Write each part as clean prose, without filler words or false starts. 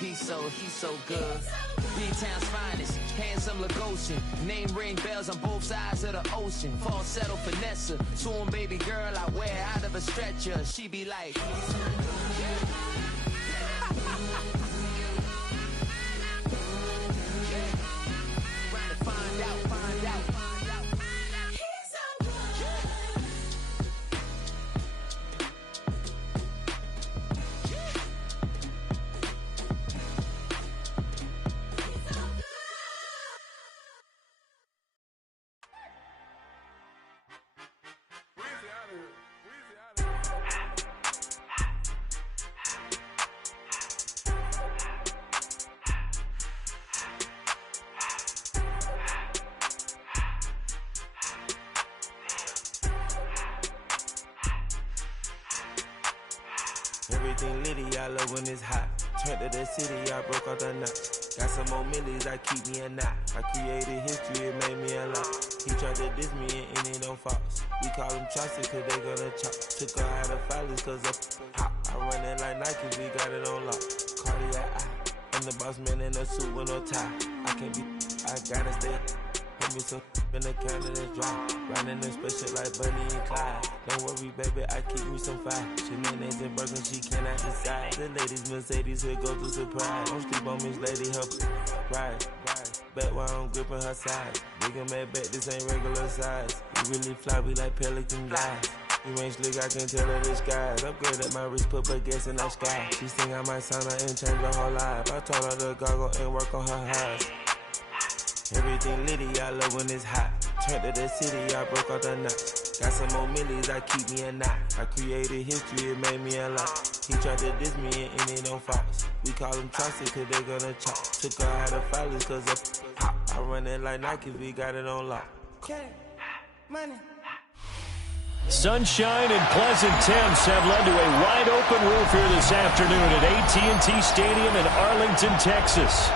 He's so good. B-Town's finest, handsome Lagosian. Name ring bells on both sides of the ocean. Falsetto finesse, soon baby girl I wear out of a stretcher. She be like, find out. Everything litty, I love when it's hot. Turned to the city, I broke out the knot. Got some more millies, I keep me a knot. I created history, it made me a lot. He tried to diss me and it don't false. We call them Chaucer cause they gonna chop. Took her out of filers cause of hot. I run it like Nike, we got it on lock. Cardiac eye, I'm the boss man in a suit with no tie. I can't be, I gotta stay. Put me some in the counter that's dry. Riding in special like Bunny and Clyde. Don't worry, baby, I keep me some fire. She mayonnaise and burger, she cannot decide. The ladies Mercedes, here go to surprise. Don't sleep on Miss Lady, help ride. Back while I'm gripping her sides. Big and mad back, this ain't regular size. We really fly, we like pelican guys. You ain't slick, I can tell her the skies. Upgrade at my wrist, put her gas in the sky. She think I might sign her and change her whole life. I told her to goggle and work on her highs. Everything litty, I love when it's hot. Turned to the city, I broke out the knot. Got some more millies, I keep me a knot. I created history, it made me a lot. He tried to diss me and it don't false. We call them Chaucer cause they gonna chop. Took her out of filers cause of hot. I run it like Nike, we got it on lock. Okay, money. Sunshine and pleasant temps have led to a wide-open roof here this afternoon at AT&T Stadium in Arlington, Texas.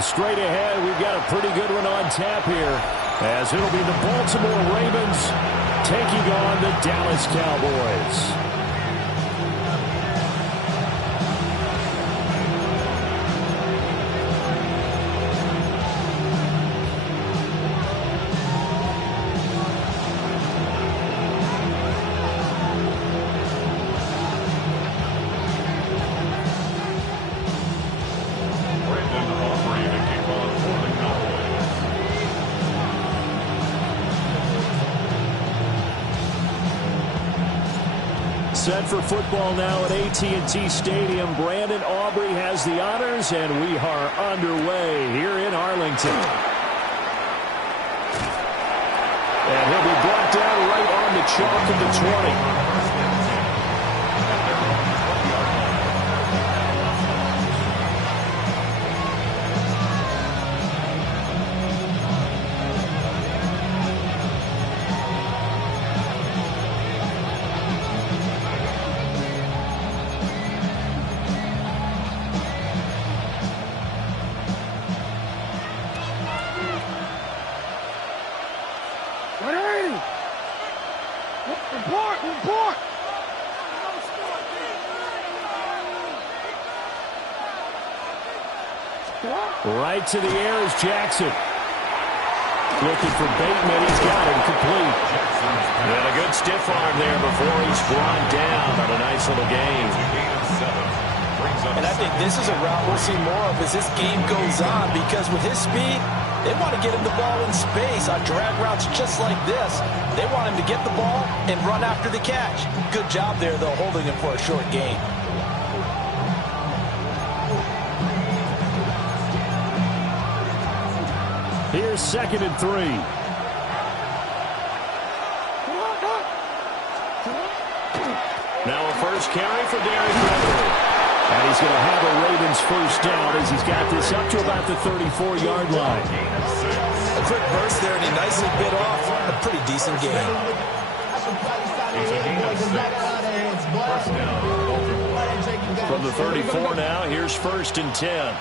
Straight ahead, we've got a pretty good one on tap here, as it'll be the Baltimore Ravens taking on the Dallas Cowboys. Set for football now at AT&T Stadium. Brandon Aubrey has the honors, and we are underway here in Arlington. And he'll be brought down right on the chalk of the 20. Right to the air is Jackson. Looking for Bateman. He's got him complete. And a good stiff arm there before he's brought down on a nice little gain. And I think this is a route we'll see more of as this game goes on, because with his speed, they want to get him the ball in space on drag routes just like this. They want him to get the ball and run after the catch. Good job there, though, holding him for a short gain. Here's 2nd and 3. Now a first carry for Derrick Henry. And he's going to have a Ravens first down as he's got this up to about the 34-yard line. A quick burst there, and he nicely bit off a pretty decent gain. From the 34 now, here's 1st and 10.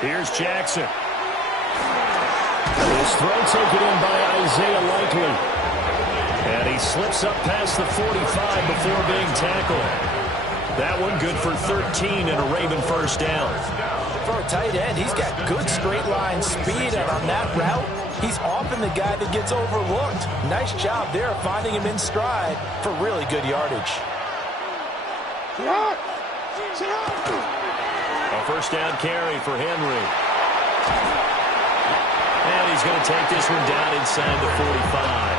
Here's Jackson. His throw taken in by Isaiah quickly. And he slips up past the 45 before being tackled. That one good for 13 and a Raven first down. For a tight end, he's got good straight line speed, and on that route, he's often the guy that gets overlooked. Nice job there finding him in stride for really good yardage. A first down carry for Henry. And he's going to take this one down inside the 45.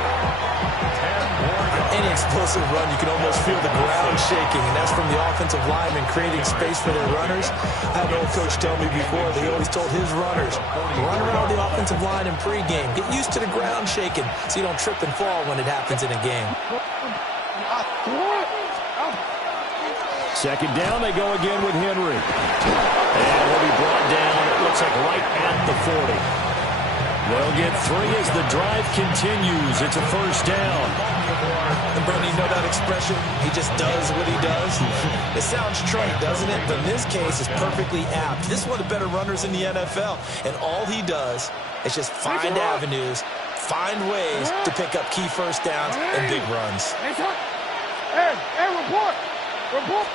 Any explosive run, you can almost feel the ground shaking, and that's from the offensive linemen creating space for their runners. I had an old coach tell me before, they always told his runners, run around the offensive line in pregame. Get used to the ground shaking so you don't trip and fall when it happens in a game. Second down, they go again with Henry. And he'll be brought down, it looks like right at the 40. They'll get 3 as the drive continues. It's a first down. And Bernie, you know that expression? He just does what he does. It sounds trite, doesn't it? But in this case, it's perfectly apt. This is one of the better runners in the NFL. And all he does is just find avenues, find ways to pick up key first downs and big runs. Hey, report! Report!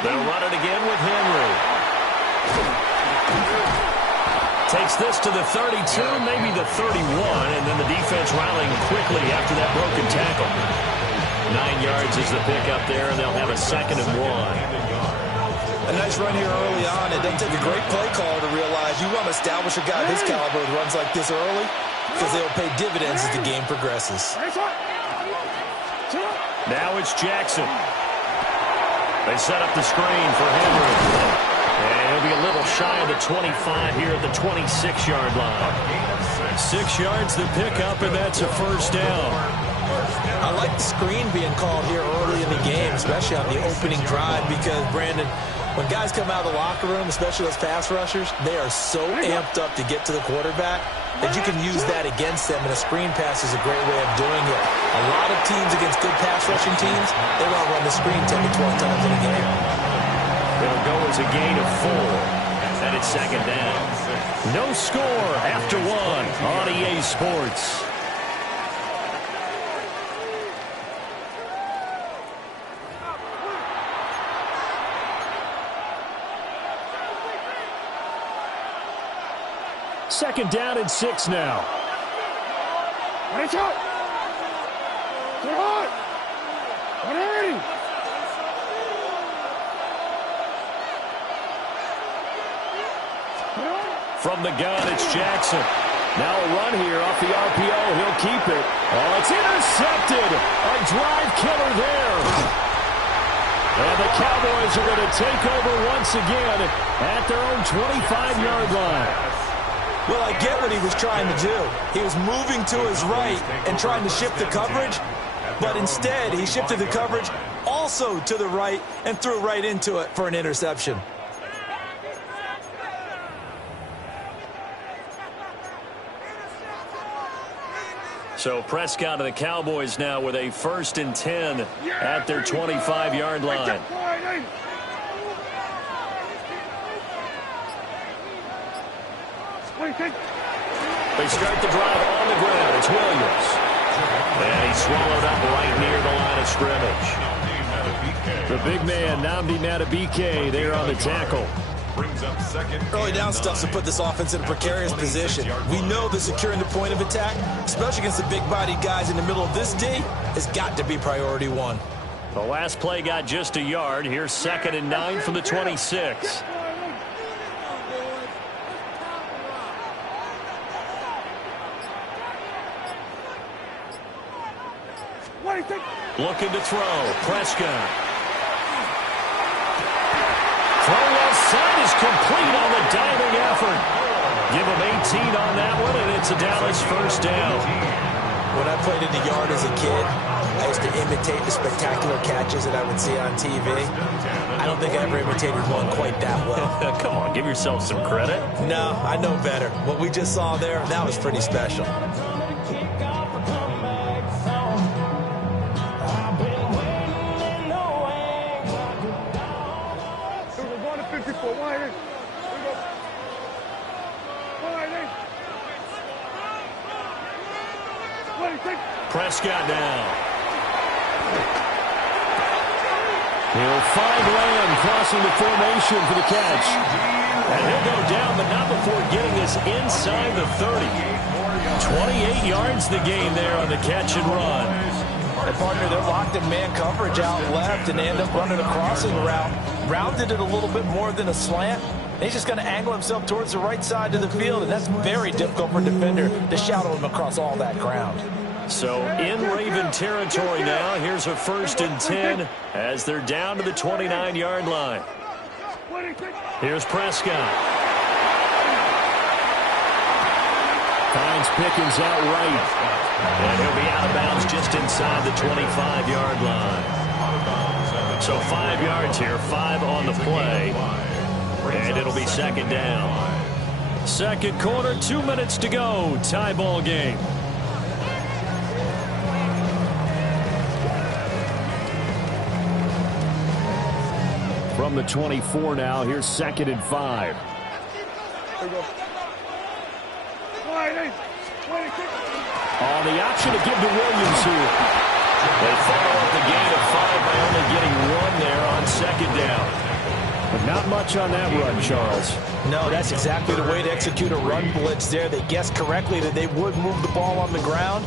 They'll run it again with Henry. Takes this to the 32, maybe the 31, and then the defense rallying quickly after that broken tackle. 9 yards is the pickup there, and they'll have a 2nd and 1. A nice run here early on. It doesn't take a great play caller to realize you want to establish a guy of his caliber who runs like this early because they'll pay dividends as the game progresses. Now it's Jackson. They set up the screen for Henry. And he'll be a little shy of the 25 here at the 26-yard line. 6 yards the pickup, and that's a first down. I like the screen being called here early in the game, especially on the opening drive, because, Brandon, when guys come out of the locker room, especially those pass rushers, they are so amped up to get to the quarterback that you can use that against them, and a screen pass is a great way of doing it. A lot of teams against good pass rushing teams, they want to run the screen 10 to 12 times in a game. It'll go as a gain of 4. And it's 2nd down. No score after 1 on EA Sports. Second down and 6 now. Watch out! Get hot! Ready! From the gun, it's Jackson. Now a run here off the RPO. He'll keep it. Oh, it's intercepted. A drive killer there. And the Cowboys are going to take over once again at their own 25-yard line. Well, I get what he was trying to do. He was moving to his right and trying to shift the coverage, but instead he shifted the coverage also to the right and threw right into it for an interception. So Prescott and the Cowboys now with a 1st and 10 at their 25-yard line. They start the drive on the ground. It's Williams. And he's swallowed up right near the line of scrimmage. The big man, Nnamdi Madubuike, there on the tackle. Early down stuff to put this offense in a precarious position. We know that securing the point of attack, especially against the big-bodied guys in the middle of this D, has got to be priority 1. The last play got just a yard. Here's 2nd and 9 from the 26. Looking to throw. Prescott. Throw left side is complete on the diving effort. Give him 18 on that one, and it's a Dallas first down. When I played in the yard as a kid, I used to imitate the spectacular catches that I would see on TV. I don't think I ever imitated one quite that well. Come on, give yourself some credit. No, I know better. What we just saw there, that was pretty special. Prescott now. He'll find Lamb crossing the formation for the catch. And he'll go down, but not before getting this inside the 30. 28 yards the gain there on the catch and run. And partner, they're locked in man coverage out left, and they end up running a crossing route. Rounded it a little bit more than a slant. He's just going to angle himself towards the right side of the field, and that's very difficult for a defender to shadow him across all that ground. So in Raven territory now, here's a 1st and 10 as they're down to the 29-yard line. Here's Prescott. Finds Pickens out right. And he'll be out of bounds just inside the 25-yard line. So 5 yards here, 5 on the play. And it'll be 2nd down. 2nd quarter, 2 minutes to go. Tie ball game. From the 24 now, here's 2nd and 5. Oh, the option to give to Williams here. They follow up the gain of 5 by only getting 1 there on 2nd down. But not much on that run, Charles. No, that's exactly the way to execute a run blitz there. They guessed correctly that they would move the ball on the ground,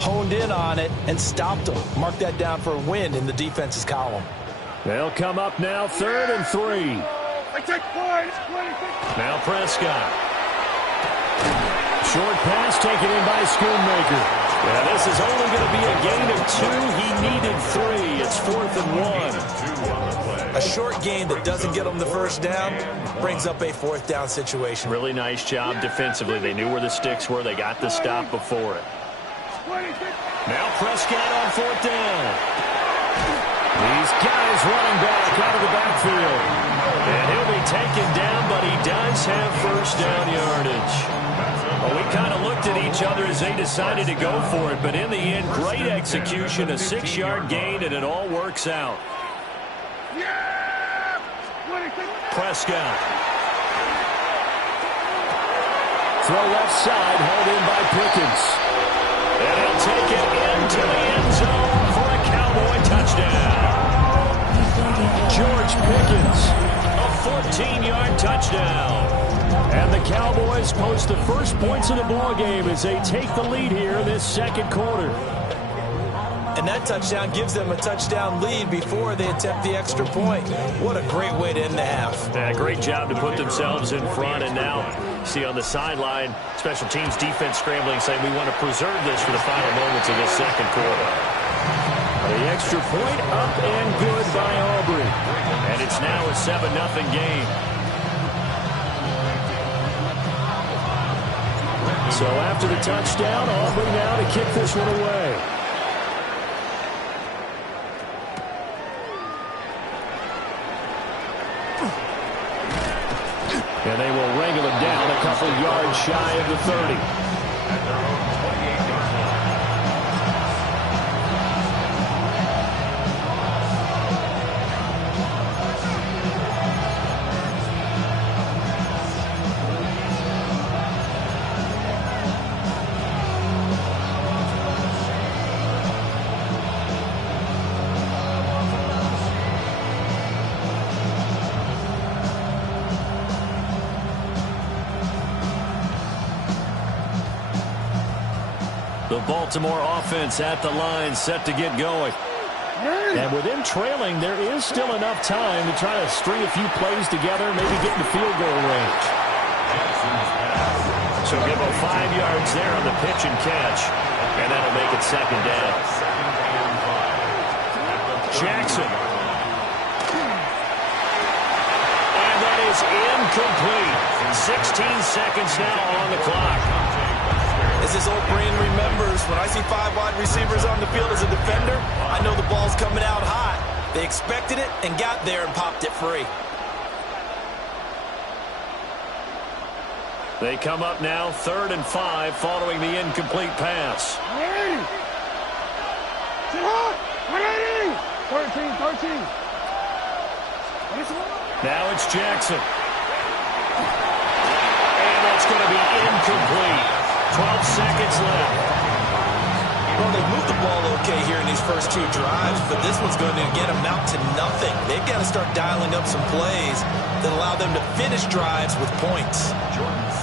honed in on it, and stopped them. Mark that down for a win in the defense's column. They'll come up now, 3rd and 3. Now Prescott. Short pass taken in by Schoonmaker. Yeah, this is only going to be a gain of 2. He needed 3. It's 4th and 1. A short gain that doesn't get them the 1st down brings up a 4th down situation. Really nice job defensively. They knew where the sticks were. They got the stop before it. Now Prescott on 4th down. These guys running back out of the backfield. And he'll be taken down, but he does have 1st down yardage. Well, we kind of looked at each other as they decided to go for it, but in the end, great execution, a 6-yard gain, and it all works out. Prescott. Throw left side, hauled in by Pickens. And he'll take it into the end zone for a Cowboy touchdown. George Pickens, a 14-yard touchdown. And the Cowboys post the first points of the ballgame as they take the lead here in this 2nd quarter. And that touchdown gives them a touchdown lead before they attempt the extra point. What a great way to end the half. Yeah, great job to put themselves in front. And now, see on the sideline, special teams defense scrambling, saying we want to preserve this for the final moments of this 2nd quarter. The extra point up and good by Aubrey. And it's now a 7-0 game. So after the touchdown, Aubrey now to kick this one away. And they will wrangle him down a couple yards shy of the 30. The Baltimore offense at the line, set to get going. And with them trailing, there is still enough time to try to string a few plays together, maybe get in the field goal range. So give them 5 yards there on the pitch and catch, and that'll make it 2nd down. Jackson. And that is incomplete. 16 seconds now on the clock. As his old brain remembers, when I see 5 wide receivers on the field as a defender, I know the ball's coming out hot. They expected it and got there and popped it free. They come up now 3rd and 5 following the incomplete pass. 13. Now it's Jackson. And that's going to be incomplete. 12 seconds left. move the ball okay here in these first 2 drives, but this one's going to, again, amount to nothing. They've got to start dialing up some plays that allow them to finish drives with points.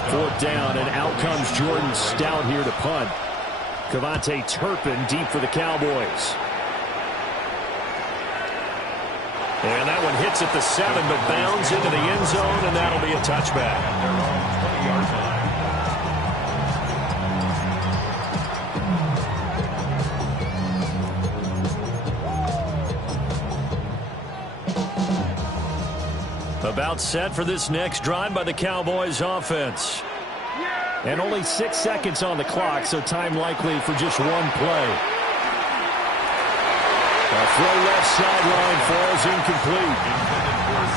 4th down, and out comes Jordan Stout here to punt. Cavante Turpin deep for the Cowboys. And that one hits at the 7, but bounds into the end zone, and that'll be a touchback. They're on 20-yard line. About set for this next drive by the Cowboys offense. And only 6 seconds on the clock, so time likely for just one play. A throw left sideline falls incomplete.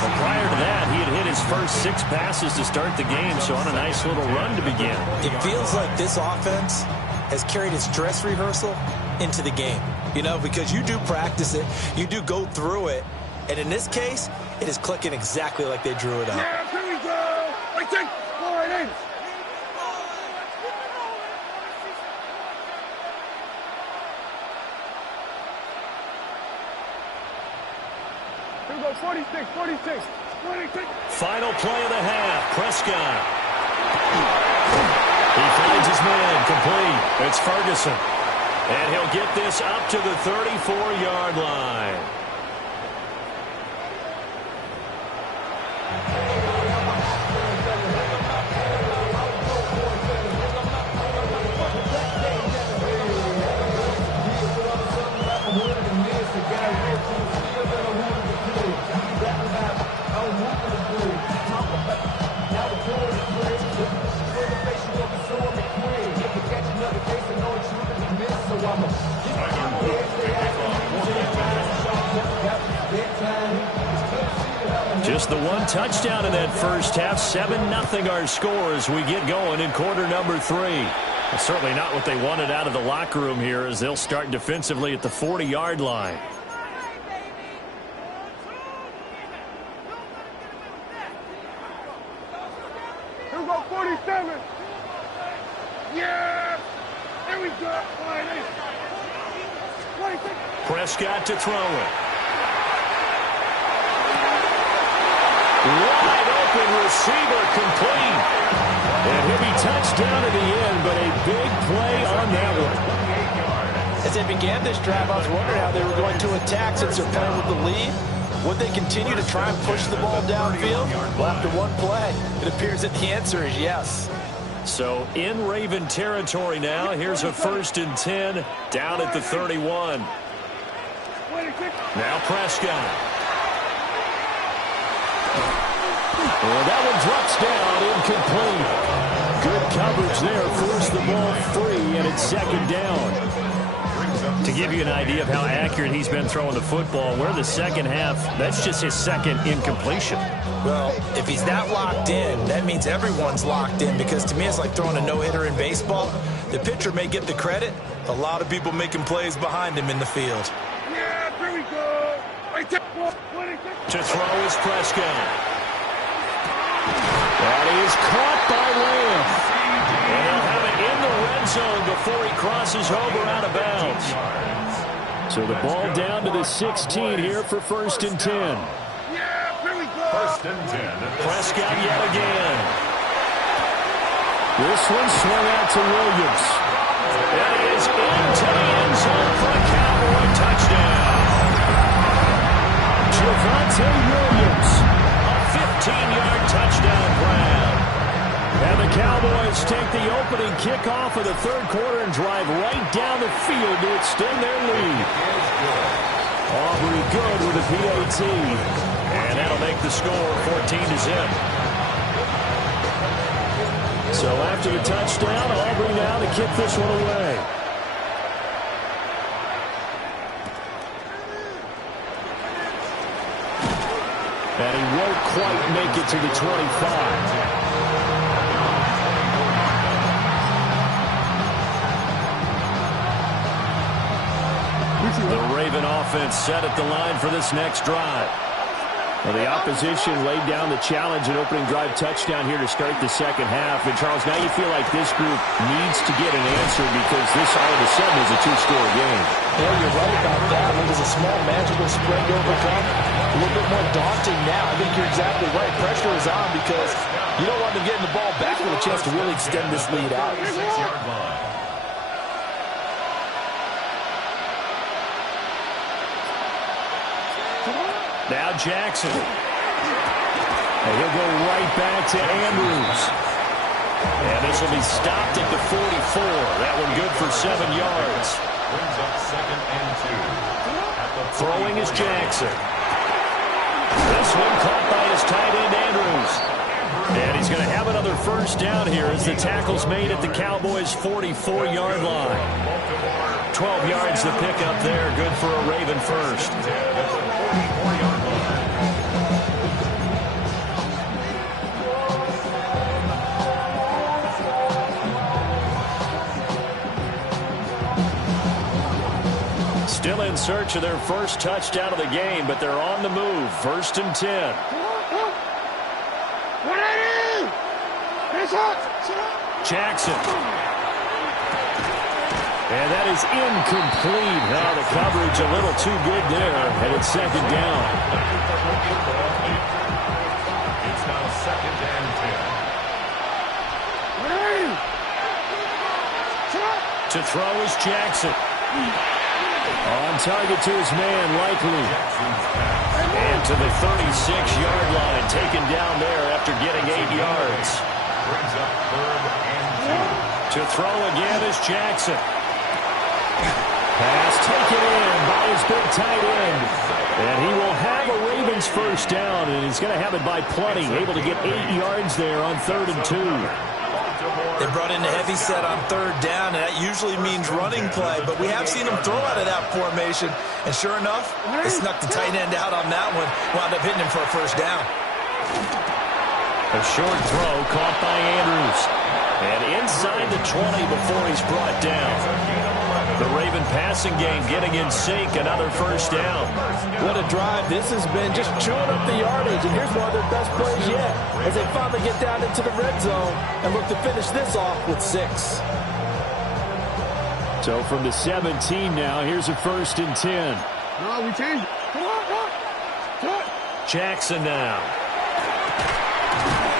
But prior to that, he had hit his first 6 passes to start the game, so on a nice little run to begin. It feels like this offense has carried its dress rehearsal into the game. You know, because you do practice it, you do go through it, and in this case, it is clicking exactly like they drew it up. Yeah, here we go. Right there. All right, in. Here we go, 46, 46, 46. Final play of the half, Prescott. He finds his man, complete. It's Ferguson. And he'll get this up to the 34-yard line. Just the one touchdown in that first half. 7-0 our score as we get going in quarter number 3. It's certainly not what they wanted out of the locker room here as they'll start defensively at the 40-yard line. Here we go, 47. Yeah. There we go. 26. Prescott to throw it. Wide open receiver, complete. And he'll be touchdown at the end, but a big play on that one. As they began this drive, I was wondering how they were going to attack since they're playing with the lead. Would they continue to try and push the ball downfield? Well, after one play, it appears that the answer is yes. So in Raven territory now. Here's a 1st and 10 down at the 31. Now Prescott. Well, that one drops down, incomplete. Good coverage there, forced the ball free, and it's 2nd down. To give you an idea of how accurate he's been throwing the football, we're the second half. That's just his 2nd incompletion. Well, if he's that locked in, that means everyone's locked in, because to me it's like throwing a no-hitter in baseball. The pitcher may get the credit. A lot of people making plays behind him in the field. Yeah, here we go. Right there. 26. To throw is Prescott. That is caught by Lamb. And he'll have it in the red zone before he crosses over out of bounds. So the ball down to the 16 here for 1st and 10. Yeah, here we go. 1st and 10. Prescott yet again. This one swung out to Williams. And he is into the end zone for a Cowboy touchdown. Javonte Williams. 15-yard touchdown grab. And the Cowboys take the opening kickoff of the 3rd quarter and drive right down the field to extend their lead. Aubrey good with a PAT. And that'll make the score 14-0. So after the touchdown, Aubrey now to kick this one away. And he won't quite make it to the 25. The Raven offense set at the line for this next drive. Well, the opposition laid down the challenge and opening drive touchdown here to start the second half. And, Charles, now you feel like this group needs to get an answer because this all of a sudden is a two-score game. Well, you're right about that. It was a small, manageable spread to overcome. A little bit more daunting now. I think you're exactly right. Pressure is on because you don't want them getting the ball back with a chance to really extend this lead out. Now Jackson. And he'll go right back to Andrews. And this will be stopped at the 44. That one good for 7 yards. Brings up 2nd and 2. Throwing is Jackson. This one caught by his tight end Andrews. And he's going to have another first down here as the tackle's made at the Cowboys' 44-yard line. 12 yards to pick up there. Good for a Raven first. Still in search of their first touchdown of the game, but they're on the move. 1st and 10. Jackson. And that is incomplete. Now the coverage a little too good there, and it's 2nd down. It's now 2nd and 10. To throw is Jackson. On target to his man, likely. And to the 36-yard line, taken down there after getting 8 yards. Brings up 3rd and 2. To throw again is Jackson. Pass taken in by his big tight end. And he will have a Ravens first down, and he's going to have it by plenty. Able to get 8 yards there on 3rd and 2. They brought in a heavy set on 3rd down, and that usually means running play, but we have seen him throw out of that formation, and sure enough, they snuck the tight end out on that one, wound up hitting him for a first down. A short throw caught by Andrews, and inside the 20 before he's brought down. The Raven passing game getting in sync, another first down. What a drive this has been, just chewing up the yardage, and here's one of their best plays yet as they finally get down into the red zone and look to finish this off with 6. So from the 17 now, here's a 1st and 10. No, we changed it. Come on. Jackson now.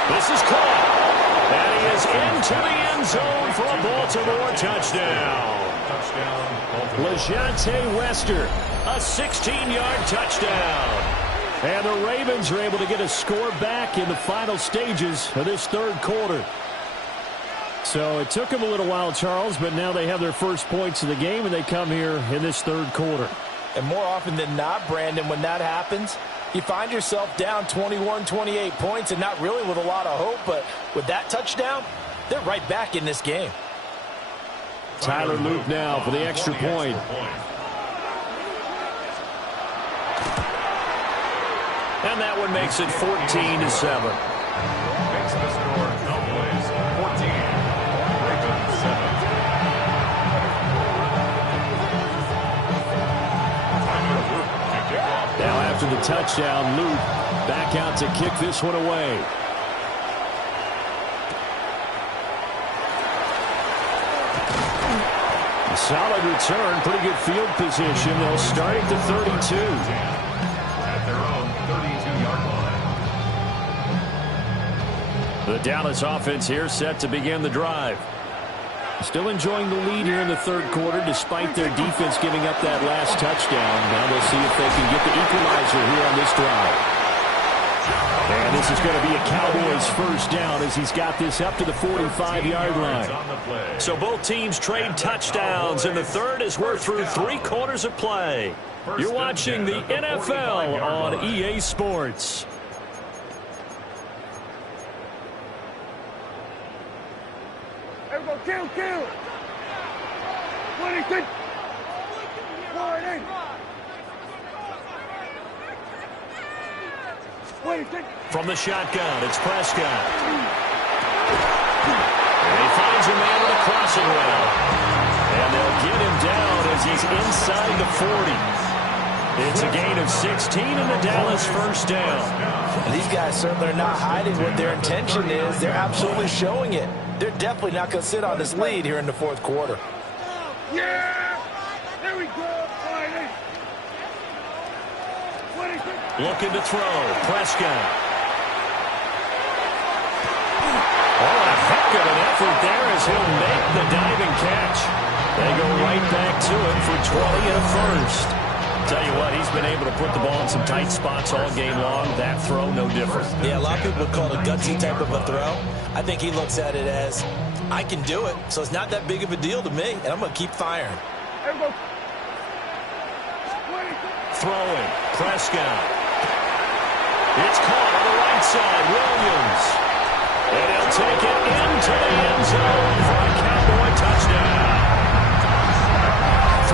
This is caught. And he is into the end zone for a Baltimore touchdown. LeJante Wester, a 16-yard touchdown. And the Ravens are able to get a score back in the final stages of this 3rd quarter. So it took them a little while, Charles, but now they have their first points of the game, and they come here in this 3rd quarter. And more often than not, Brandon, when that happens, you find yourself down 21, 28 points, and not really with a lot of hope, but with that touchdown, they're right back in this game. Tyler Luke now for the extra point. And that one makes it 14-7. Makes the score Cowboys 14, Ravens 7. Now after the touchdown, Luke back out to kick this one away. Solid return, pretty good field position. They'll start at the 32. At their own 32-yard line. The Dallas offense here set to begin the drive. Still enjoying the lead here in the 3rd quarter despite their defense giving up that last touchdown. Now they'll see if they can get the equalizer here on this drive. And this is going to be a Cowboys first down as he's got this up to the 45-yard line. So both teams trade touchdowns, and the 3rd as we're through 3 quarters of play. You're watching the NFL on EA Sports. There we go, kill. 26. Warning. 26. From the shotgun, it's Prescott. And he finds a man with a crossing route. And they'll get him down as he's inside the 40. It's a gain of 16 and the Dallas first down. And these guys certainly are not hiding what their intention is. They're absolutely showing it. They're definitely not going to sit on this lead here in the fourth quarter. Yeah! There we go! Looking to throw. Prescott. Oh, a heck of an effort there as he'll make the diving catch. They go right back to it for 20 and a first. Tell you what, he's been able to put the ball in some tight spots all game long. That throw, no different. Yeah, a lot of people would call it a gutsy type of a throw. I think he looks at it as, I can do it, so it's not that big of a deal to me, and I'm going to keep firing. Throwing. Prescott. It's caught on the right side. Williams. And he'll take it into the end zone for a Cowboy touchdown.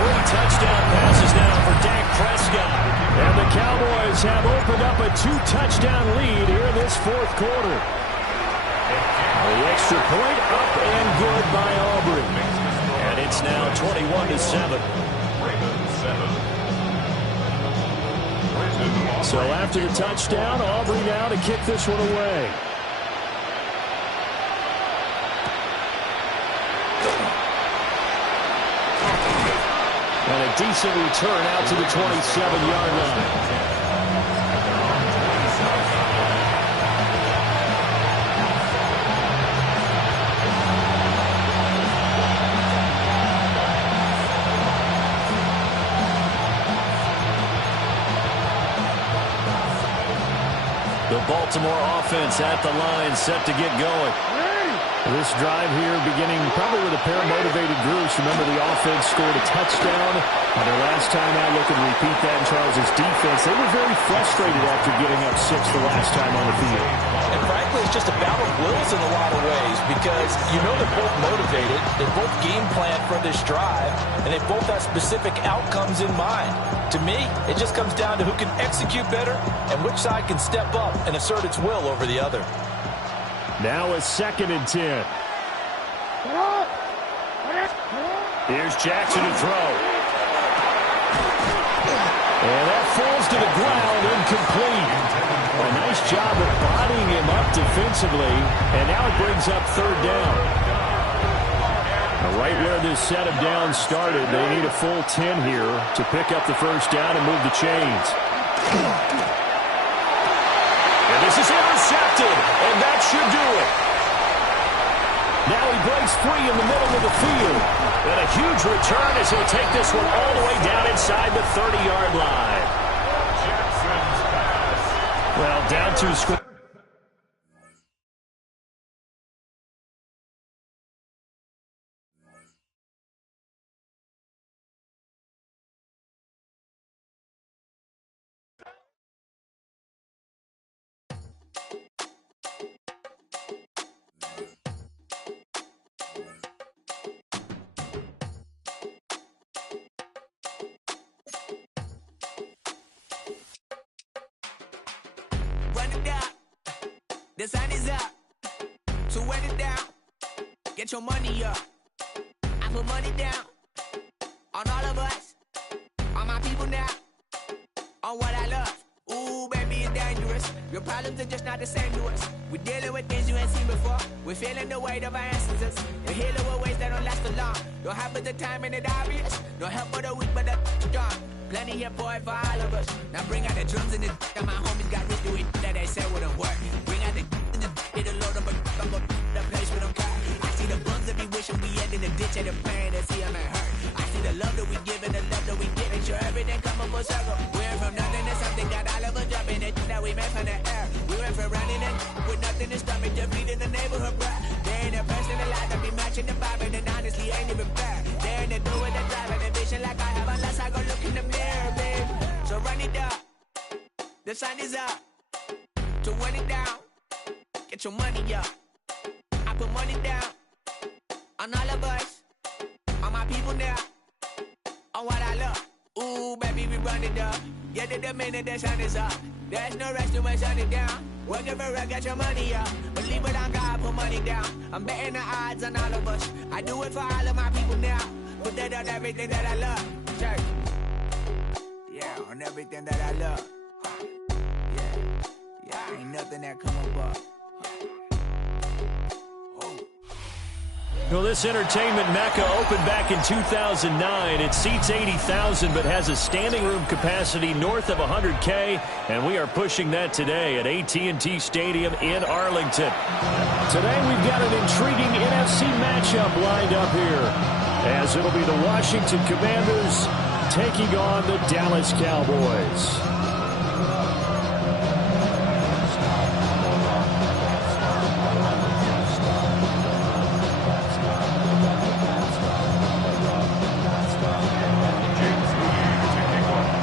3 touchdown passes now for Dak Prescott. And the Cowboys have opened up a 2-touchdown lead here in this fourth quarter. The extra point up and good by Aubrey. And it's now 21-7. So after the touchdown, Aubrey now to kick this one away. And a decent return out to the 27-yard line. The Baltimore offense at the line, set to get going. This drive here beginning probably with a pair of motivated groups. Remember, the offense scored a touchdown on their last time out. Looking to repeat that in Charles' defense. They were very frustrated after giving up 6 the last time on the field. And frankly, it's just a battle of wills in a lot of ways because you know they're both motivated. They both game plan for this drive, and they both have specific outcomes in mind. To me, it just comes down to who can execute better and which side can step up and assert its will over the other. Now a 2nd and 10. Here's Jackson to throw. And that falls to the ground, incomplete. A nice job of bodying him up defensively, and now it brings up 3rd down. Right where this set of downs started, they need a full 10 here to pick up the first down and move the chains. And this is intercepted, and that should do it. Now he breaks free in the middle of the field. And a huge return as he'll take this one all the way down inside the 30-yard line. Well, down to score. The sun is up, so wet it down, get your money up. I put money down on all of us, on my people now, on what I love. Ooh, baby, it's dangerous. Your problems are just not the same to us. We're dealing with things you ain't seen before. We're feeling the weight of our ancestors. We're healing with ways that don't last so long. Don't have but the time and it obvious. No help for the weak, but the strong. Plenty here for it for all of us. Now bring out the drums and the and my homies got rich to it that they said wouldn't work. Bring out the and the it'll load up I'm gonna the place with them car. I see the bums that be wishing we end in the ditch and the pain that see them ain't hurt. I see the love that we give and the love that we get. Make sure everything come up full circle. We went from nothing to something, got all of us jumping it that we made from the air. We went from running and with nothing to stomach, just feeding the neighborhood bruh. They ain't a person alive that be matching the vibe, and honestly ain't even fair. They ain't the do with the drive and the vision like I have unless I go look in the mirror, babe. So run it up, the sun is up, to run it down, get your money up. I put money down on all of us, on my people now, on what I love. Ooh, baby, we run it up. Yeah, the minute the sun is up, there's no rest to my sun it down. Working for real, get your money up. Believe it on God, put money down. I'm betting the odds on all of us. I do it for all of my people now. Put that on everything that I love. Church. Yeah. on everything that I love. Yeah, ain't nothing that come above. Well, this entertainment mecca opened back in 2009. It seats 80,000 but has a standing room capacity north of 100K, and we are pushing that today at H2H Stadium in Arlington. Today we've got an intriguing NFC matchup lined up here, as it'll be the Washington Commanders taking on the Dallas Cowboys.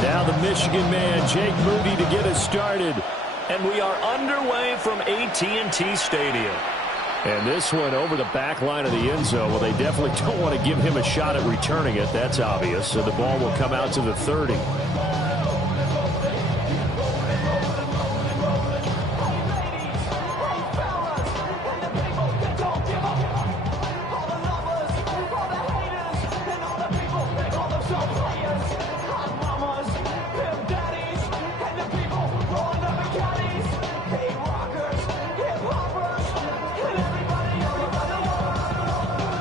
Now the Michigan man, Jake Moody, to get us started. And we are underway from H2H Stadium. And this one over the back line of the end zone. Well, they definitely don't want to give him a shot at returning it. That's obvious. So the ball will come out to the 30.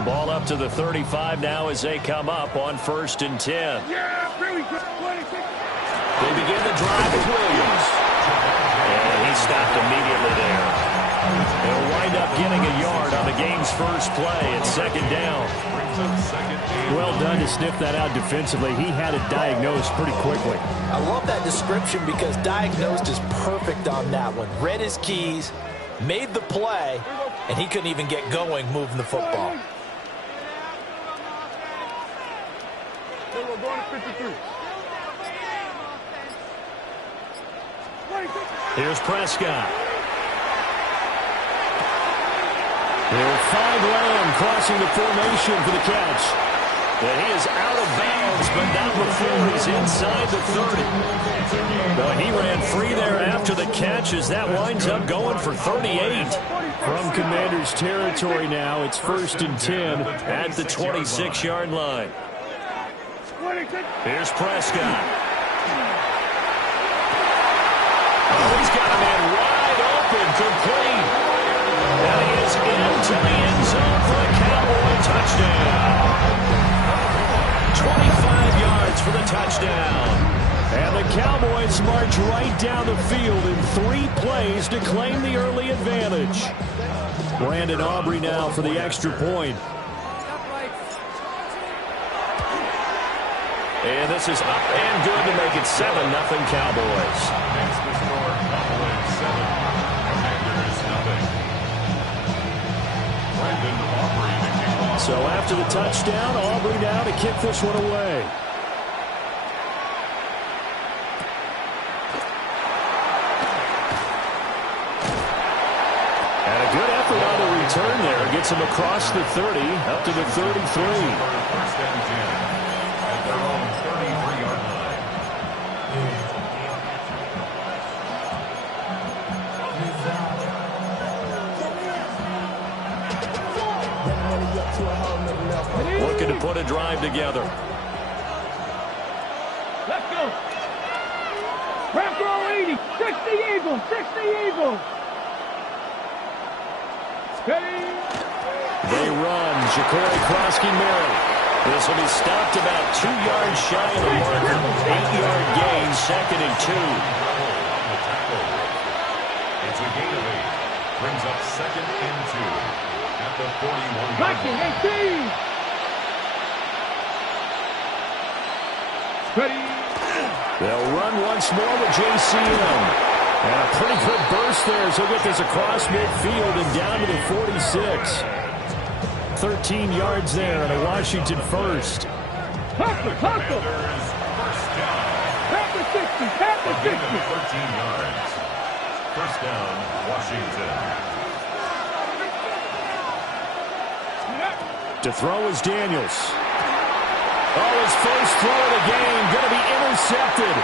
Ball up to the 35 now as they come up on 1st and 10. Yeah, really good. They begin the drive with Williams. And he stopped immediately there. They'll wind up getting a yard on the game's first play at 2nd down. Well done to sniff that out defensively. He had it diagnosed pretty quickly. I love that description because diagnosed is perfect on that one. Read his keys, made the play, and he couldn't even get going moving the football. Here's Prescott. They'll find Lamb crossing the formation for the catch. And he is out of bounds, but not before he's inside the 30. Well, he ran free there after the catch as that winds up going for 38. From Commanders territory now, it's 1st and 10 at the 26-yard line. Here's Prescott. Oh, he's got a man wide open, complete. And he is into the end zone for a Cowboy touchdown. 25 yards for the touchdown. And the Cowboys march right down the field in 3 plays to claim the early advantage. Brandon Aubrey now for the extra point. And this is up and good to make it 7-0 Cowboys. That's the score. Cowboys 7, Commanders 0. Brandon Aubrey to kick off. So after the touchdown, Aubrey now to kick this one away. And a good effort on the return there. Gets him across the 30, up to the 33. 1st and 10. At their own 33-yard line. Looking to put a drive together. Let's go. Wrap roll 80. 60 Eagles. 60 Eagles. Ready. They run. Ja'Cory Krosky-Merritt. This will be stopped about 2 yards shy of the marker. 8-yard gain, 2nd and 2. It's a gain of 8. Brings up 2nd and 2 at the 41-yard line. Ready. They'll run once more with JCM. And a pretty good burst there as he'll get this across midfield and down to the 46. 13 yards there and a Washington first. Hustle, hustle. Commanders first down. Tap the 60. Tap the A gain 60. of 13 yards. First down, Washington. To throw is Daniels. Oh, his first throw of the game going to be intercepted.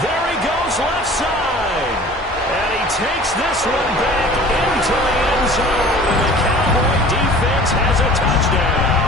There he goes left side. And he takes this one back into the end zone. And the Cowboy defense has a touchdown.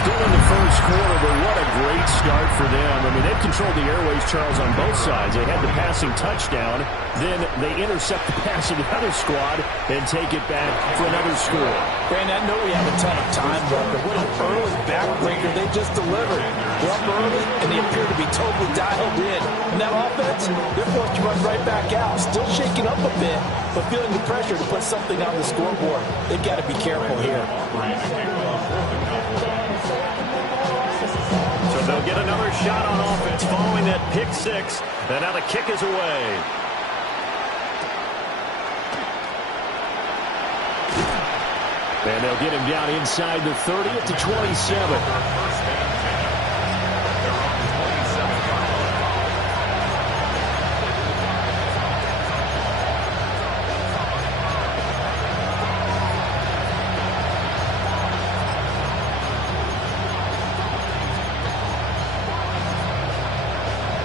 Still in the first quarter, but what a great start for them. I mean, they've controlled the airways, Charles, on both sides. They had the passing touchdown. Then they intercept the pass of the other squad and take it back for another score. Brandon, I know we have a ton of time left, but what an early backbreaker they just delivered. They're up early, and they appear to be totally dialed in. And that offense, they're forced to run right back out. Still shaking up a bit, but feeling the pressure to put something on the scoreboard. They've got to be careful here. So they'll get another shot on offense following that pick six. And now the kick is away. And they'll get him down inside the 30 at the 27.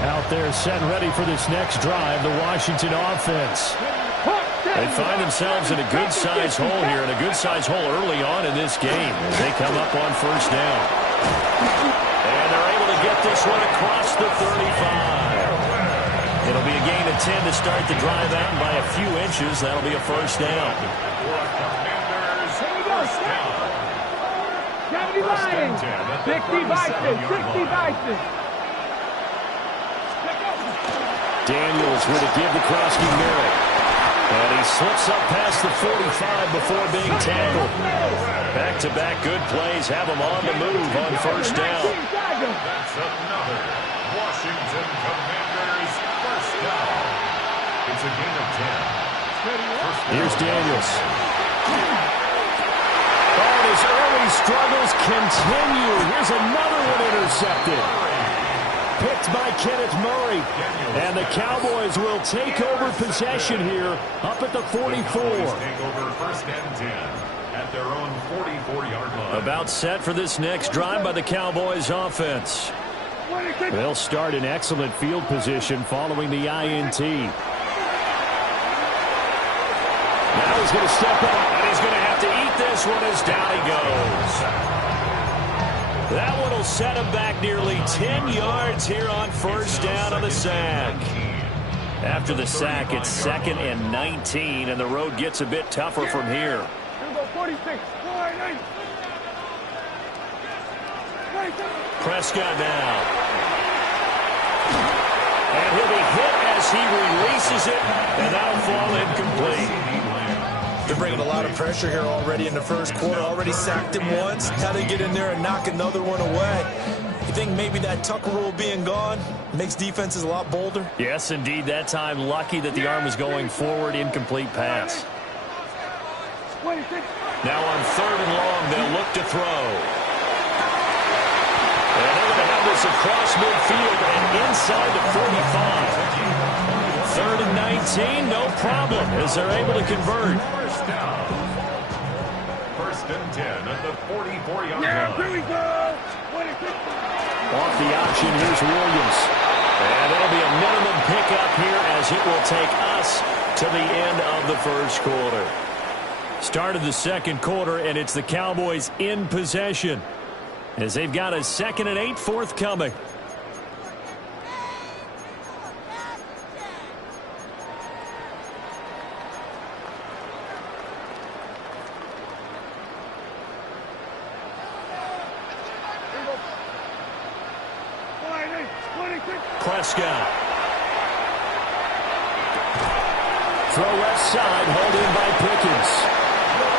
Out there set and ready for this next drive, the Washington offense. They find themselves in a good-sized hole here, and a good-sized hole early on in this game as they come up on first down. And they're able to get this one across the 35. It'll be a gain of 10 to start the drive out, and by a few inches, that'll be a first down. 60 Vikings, 60 Vikings. Daniels with a give to Krosky Merritt. And he slips up past the 45 before being tackled. Back-to-back good plays have him on the move on first down. That's another Washington Commanders first down. It's a gain of 10. Here's Daniels. Oh, his early struggles continue. Here's another one intercepted. Picked by Kenneth Murray. And the Cowboys will take over possession here up at the 44. Take over first and 10 at their own 44-yard line. About set for this next drive by the Cowboys offense. They'll start in excellent field position following the INT. Now he's going to step up, and he's going to have to eat this one as down he goes. That one will set him back nearly 10 yards here on first down on the sack. After the sack, it's 2nd and 19, and the road gets a bit tougher from here. Prescott now. And he'll be hit as he releases it, and that'll fall incomplete. They're bringing a lot of pressure here already in the first quarter. Already sacked him once. Now they get in there and knock another one away. You think maybe that Tucker rule being gone makes defenses a lot bolder? Yes, indeed. That time, lucky that the arm was going forward. Incomplete pass. Now on 3rd and long, they'll look to throw. And they're going to have this across midfield and inside the 45. 3rd and 19, no problem, as they're able to convert. First down. First and 10 at the 44-yard line. Here we go. Off the option, here's Williams. And it'll be a minimum pickup here as it will take us to the end of the first quarter. Start of the second quarter, and it's the Cowboys in possession as they've got a 2nd and 8 forthcoming. Prescott. Throw left side, hauled in by Pickens.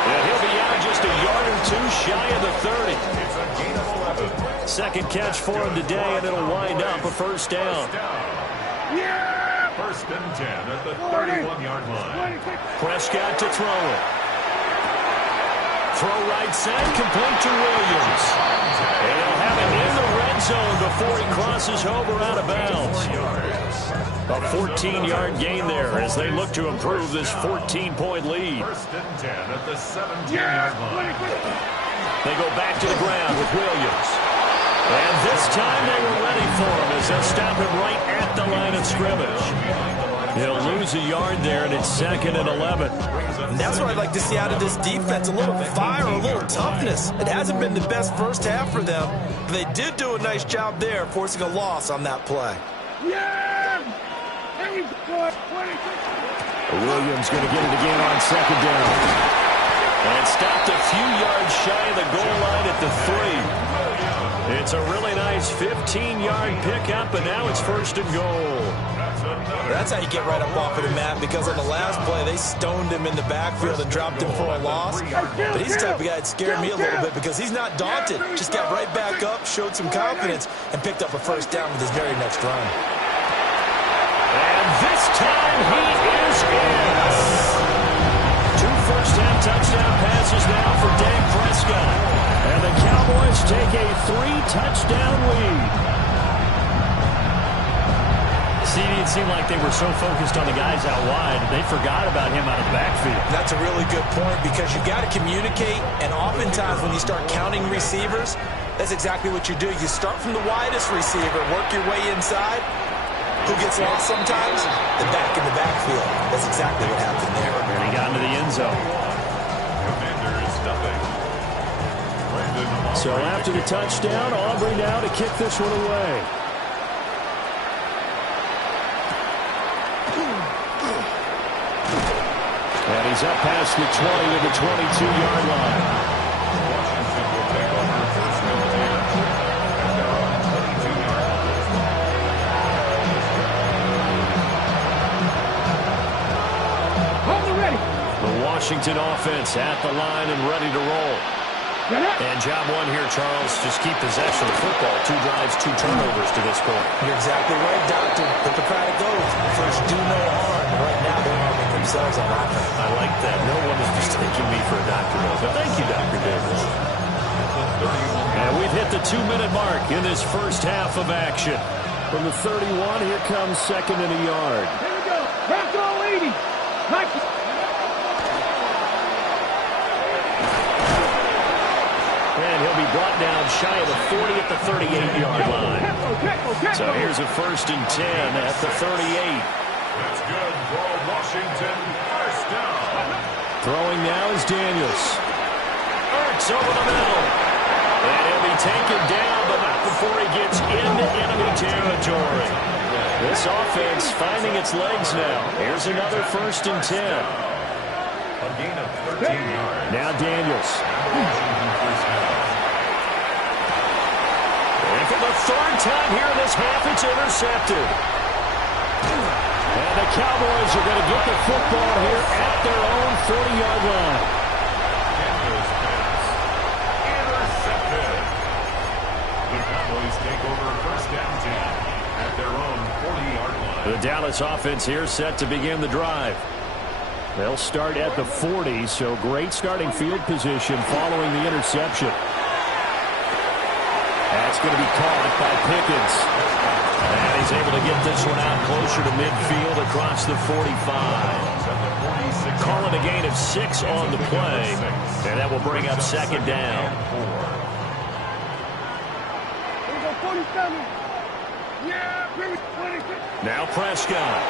And he'll be out just a yard or two shy of the 30. It's a gain of 11. Second catch for him today, and it'll wind up a first down. First and 10 at the 31-yard line. Prescott to throw it. Throw right side, complete to Williams. And he'll have it in the red zone before he crosses over out of bounds. A 14-yard gain there as they look to improve this 14-point lead. First and 10 at the 17-yard line. They go back to the ground with Williams. And this time they were ready for him as they'll stop him right at the line of scrimmage. He'll lose a yard there, and it's 2nd and 11. And that's what I'd like to see out of this defense, a little fire, a little toughness. It hasn't been the best first half for them, but they did do a nice job there, forcing a loss on that play. Williams going to get it again on 2nd down. And stopped a few yards shy of the goal line at the 3. It's a really nice 15-yard pickup, and now it's 1st and goal. That's how you get right up off of him, Matt, because on the last play, they stoned him in the backfield and dropped him for a loss. But he's the type of guy that scared me a little bit because he's not daunted. Just got right back up, showed some confidence, and picked up a 1st down with his very next run. And this time he is in. 2 first-half touchdown passes now for Dak Prescott. And the Cowboys take a 3-touchdown lead. It seemed like they were so focused on the guys out wide, they forgot about him out of the backfield. That's a really good point because you've got to communicate, and oftentimes when you start counting receivers, that's exactly what you do. You start from the widest receiver, work your way inside. Who gets lost sometimes? The back in the backfield. That's exactly what happened there. And he got into the end zone. So after the touchdown, Aubrey now to kick this one away. And he's up past the 20 to the 22-yard line. Washington will take over 1st and 10 at their own 22-yard line. Hold it ready. The Washington offense at the line and ready to roll. And job one here, Charles, just keep possession of the football. 2 drives, 2 turnovers to this point. You're exactly right, Doctor. Hippocratic oath. First, do no harm. Right now, they're harming themselves on offense. I like that. No one is mistaking me for a Dr. Bill. But thank you, Dr. Davis. And we've hit the 2-minute mark in this first half of action. From the 31, here comes 2nd and a yard. Here we go. Back all 80. Nice. And he'll be brought down shy of the 40 at the 38-yard line. So here's a 1st and 10 at the 38. That's good for Washington. 1st down. Throwing now is Daniels. Ertz over the middle. And he'll be taken down, but not before he gets into enemy territory. This offense finding its legs now. Here's another 1st and 10. A gain of 13 yards. Now Daniels. And for the 3rd time here in this half, it's intercepted. And the Cowboys are going to get the football here at their own 40-yard line. Daniels pass. Intercepted. The Cowboys take over 1st and 10 at their own 40-yard line. The Dallas offense here set to begin the drive. They'll start at the 40, so great starting field position following the interception. That's going to be caught by Pickens. And he's able to get this one out closer to midfield across the 45. Calling a gain of 6 on the play, and that will bring up 2nd down. Here we go, 47. Yeah, 26. Now Prescott.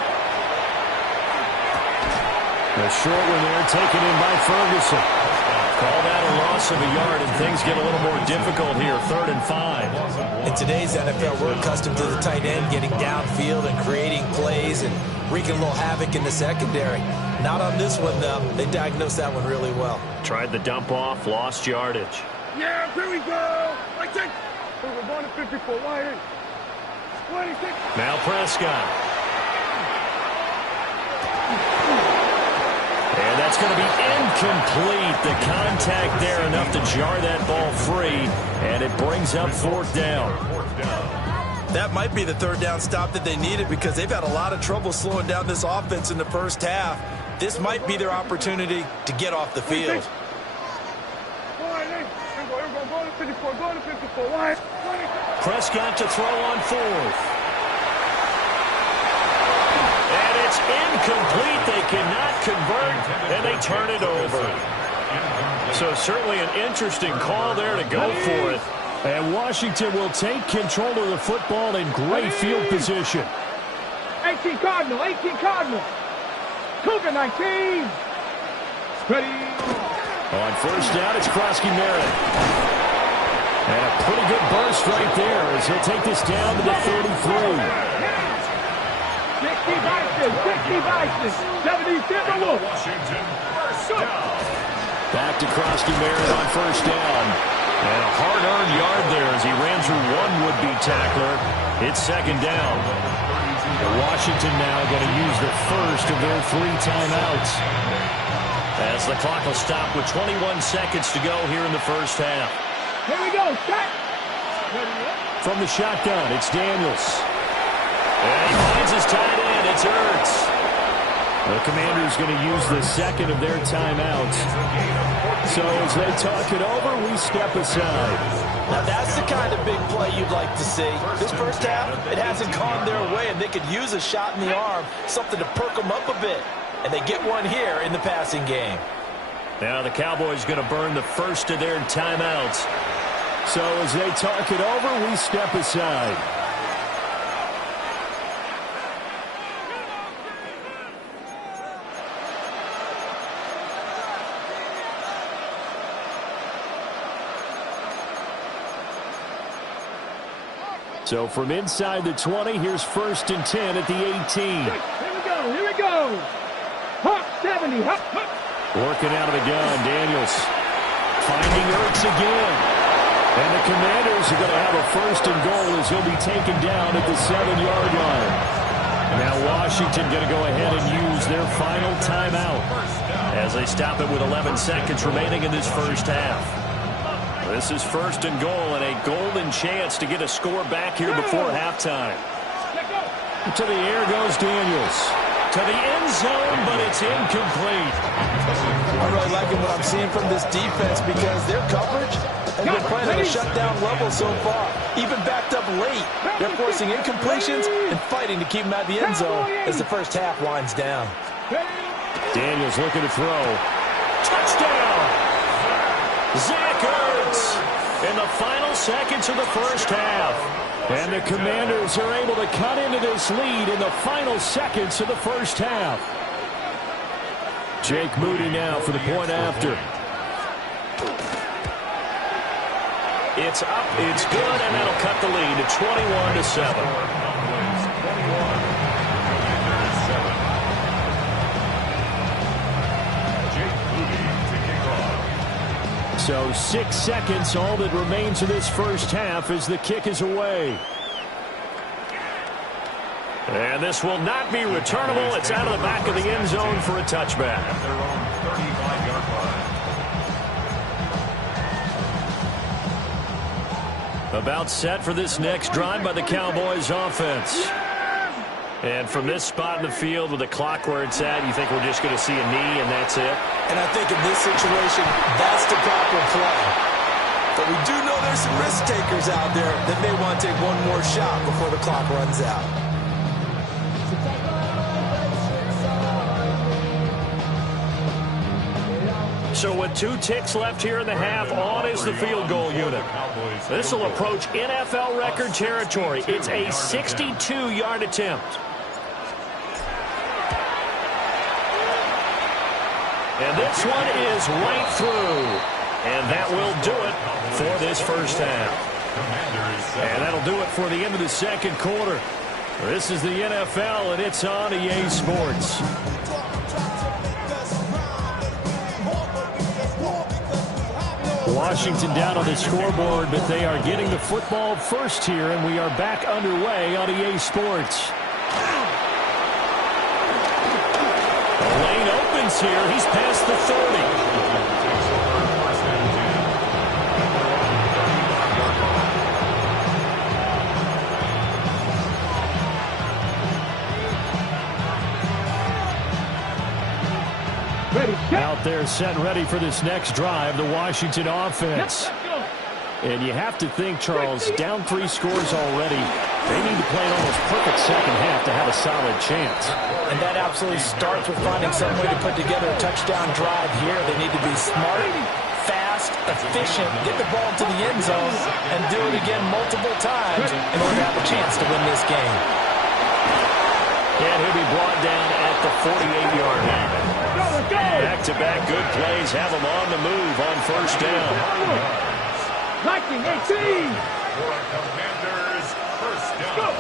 A short one there taken in by Ferguson. Call that a loss of a yard, and things get a little more difficult here. 3rd and 5. In today's NFL, we're accustomed to the tight end getting downfield and creating plays and wreaking a little havoc in the secondary. Not on this one, though. They diagnosed that one really well. Tried the dump off, lost yardage. Yeah, here we go. Like that. We're going to 54. Wide in. 26. Now Prescott. And that's going to be incomplete. The contact there enough to jar that ball free, and it brings up 4th down. That might be the 3rd down stop that they needed because they've had a lot of trouble slowing down this offense in the first half. This might be their opportunity to get off the field. Prescott to throw on 4th. And it's incomplete. They cannot convert, and they turn it over. So certainly an interesting call there to go for it. And Washington will take control of the football in great field position. 18 Cardinal, 18 Cardinal. Cougar 19. Ready. On first down, it's Krosky Merritt. And a pretty good burst right there as he'll take this down to the 33. 60 Bison, 70 Timberwolves. Washington, first down. Back to Krosky Merritt on first down. And a hard-earned yard there as he ran through one would-be tackler. It's second down. Washington now going to use the first of their 3 timeouts. As the clock will stop with 21 seconds to go here in the first half. Here we go, set. From the shotgun, it's Daniels. And he finds his tight end. It's Ertz. The Commanders going to use the second of their timeouts. So as they talk it over, we step aside. Now that's the kind of big play you'd like to see. This first half, it hasn't gone their way, and they could use a shot in the arm, something to perk them up a bit. And they get one here in the passing game. Now the Cowboys going to burn the first of their timeouts. So as they talk it over, we step aside. So from inside the 20, here's first and 10 at the 18. Here we go. Hop, 70, hop, hop. Working out of the gun, Daniels. Finding Ertz again. And the Commanders are going to have a first and goal as he'll be taken down at the 7-yard line. Now Washington going to go ahead and use their final timeout as they stop it with 11 seconds remaining in this first half. This is first and goal and a golden chance to get a score back here before halftime. To the air goes Daniels. To the end zone, but it's incomplete. I'm really liking what I'm seeing from this defense because their coverage has been playing at a shutdown level so far. Even backed up late, they're forcing incompletions and fighting to keep them out of the end zone as the first half winds down. Daniels looking to throw. Touchdown! Zach Ertz in the final seconds of the first half. And the Commanders are able to cut into this lead in the final seconds of the first half. Jake Moody now for the point after. It's up, it's good, and that'll cut the lead to 21-7. So 6 seconds, all that remains of this first half as the kick is away. And this will not be returnable. It's out of the back of the end zone for a touchback. At their own 35-yard line. About set for this next drive by the Cowboys offense. And from this spot in the field with the clock where it's at, you think we're just going to see a knee and that's it? And I think in this situation, that's the proper play. But we do know there's some risk takers out there that may want to take one more shot before the clock runs out. So with 2 ticks left here in the half, on is the field goal unit. This will approach NFL record territory. It's a 62-yard attempt. And this one is right through. And that will do it for this first half. And that'll do it for the end of the second quarter. This is the NFL, and it's on EA Sports. Washington down on the scoreboard, but they are getting the football first here, and we are back underway on EA Sports. The lane opens here. He's past the 30. Out there set and ready for this next drive, the Washington offense. And you have to think, Charles, down 3 scores already. They need to play an almost perfect second half to have a solid chance. And that absolutely starts with finding some way to put together a touchdown drive here. They need to be smart, fast, efficient, get the ball to the end zone, and do it again multiple times in order to have a chance to win this game. And he'll be brought down at the 48-yard line. Back-to-back good plays have him on the move on first down. 19-18. For a Commanders first down.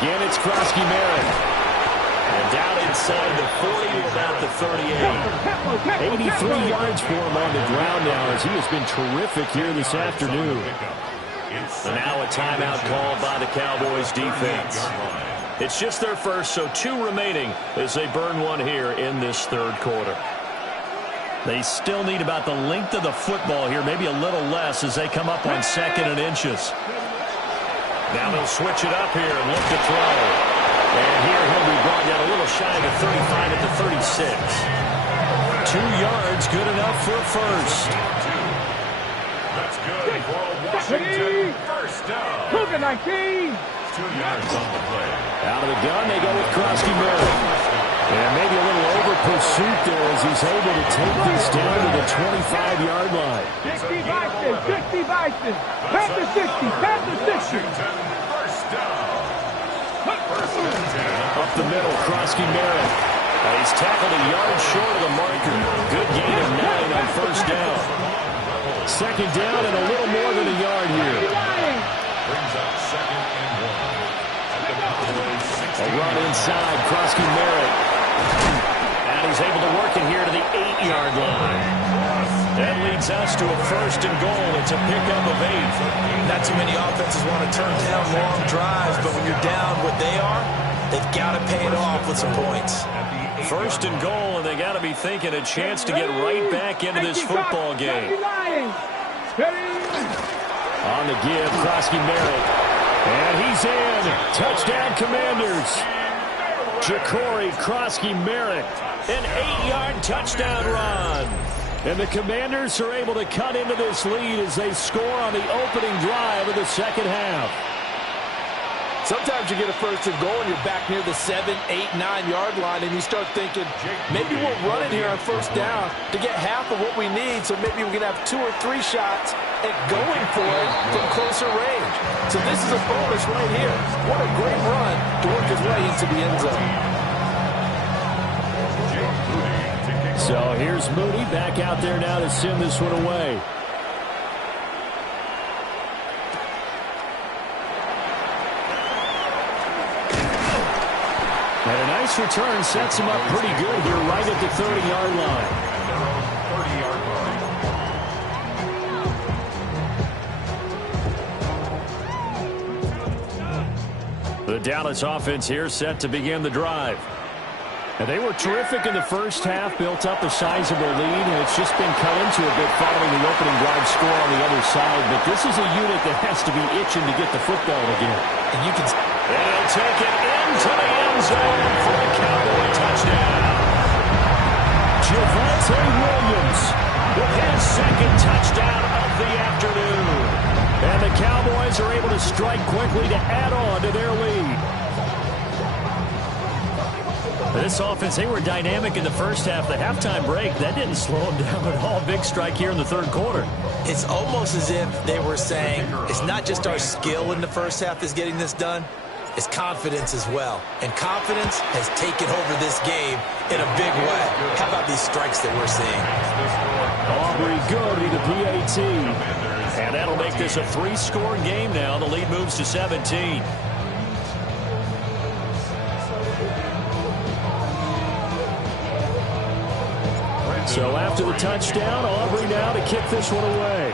Again, it's Krosky Merritt. And down inside the 40 to about the 38. 83 yards for him on the ground now as he has been terrific here this afternoon. And now a timeout called by the Cowboys defense. It's just their first, so 2 remaining as they burn one here in this third quarter. They still need about the length of the football here, maybe a little less as they come up on 2nd and inches. Now they'll switch it up here and look to throw. And here he'll be brought down a little shy of the 35 at the 36. 2 yards, good enough for a first. That's good for a Washington first down. 19. 2 yards on the play. Out of the gun, they go with Krosky Merritt. And maybe a little over pursuit there as he's able to take this down to the 25-yard line. 60 Bison, 60 Bison. Past the 60, past the 60. Washington first down. First and 10. Up the middle, Krosky Merritt. He's tackled a yard short of the marker. Good gain of 9 on first down. Second down and a little more than a yard here. Brings up 2nd and 1. At the Cowboys 60. A run inside, Krosky Merritt. And he's able to work it here to the 8-yard line. That leads us to a first and goal. It's a pickup of 8. Not too many offenses want to turn down long drives, but when you're down what they are, they've got to pay it off with some points. First and goal, and they got to be thinking a chance to get right back into this football game. On the give, Krosky Merritt. And he's in. Touchdown, Commanders. Ja'Cory Krosky Merritt. An 8-yard touchdown run. And the Commanders are able to cut into this lead as they score on the opening drive of the second half. Sometimes you get a first and goal and you're back near the 7, 8, 9-yard line and you start thinking, maybe we'll run it here on first down to get half of what we need, so maybe we can have 2 or 3 shots at going for it from closer range. So this is a bonus right here. What a great run to work his way into the end zone. So here's Mooney back out there now to send this one away. And a nice return sets him up pretty good here right at the 30-yard line. The Dallas offense here set to begin the drive. And they were terrific in the first half, built up a sizable lead, and it's just been cut into a bit following the opening drive score on the other side. But this is a unit that has to be itching to get the football again. And you can... And he'll take it into the end zone for a Cowboy touchdown. Javonte Williams with his second touchdown of the afternoon. And the Cowboys are able to strike quickly to add on to their lead. This offense, they were dynamic in the first half. The halftime break, that didn't slow them down at all. Big strike here in the third quarter. It's almost as if they were saying, it's not just our skill in the first half that's getting this done, it's confidence as well. And confidence has taken over this game in a big way. How about these strikes that we're seeing? Aubrey good with the PAT. And that'll make this a 3-score game now. The lead moves to 17. So after the touchdown, Aubrey now to kick this one away.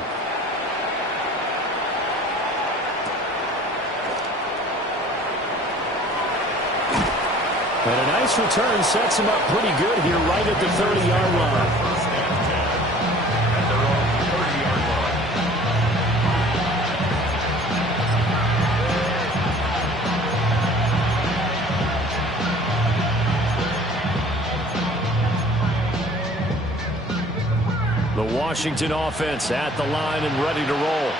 And a nice return sets him up pretty good here right at the 30-yard line. The Washington offense at the line and ready to roll.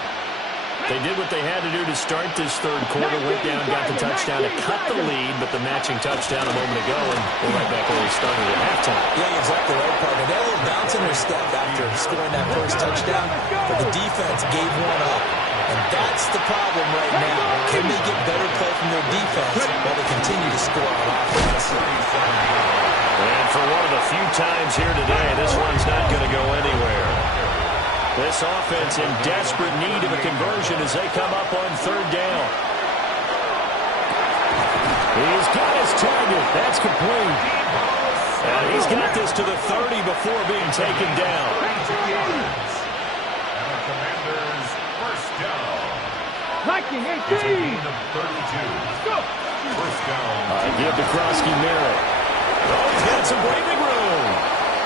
They did what they had to do to start this third quarter. Went down, got the touchdown to cut the lead, but the matching touchdown a moment ago, and they're right back where they started at halftime. Yeah, exactly right, partner. They had a little bounce in their step after scoring that first touchdown, but the defense gave one up. And that's the problem right now. Can they get better play from their defense while they continue to score on offense? And for one of the few times here today, this one's not going to go anywhere. This offense in desperate need of a conversion as they come up on third down. He's got his target. That's complete. And he's got this to the 30 before being taken down. I give DeKrosky merit. Oh, he's got some breathing room.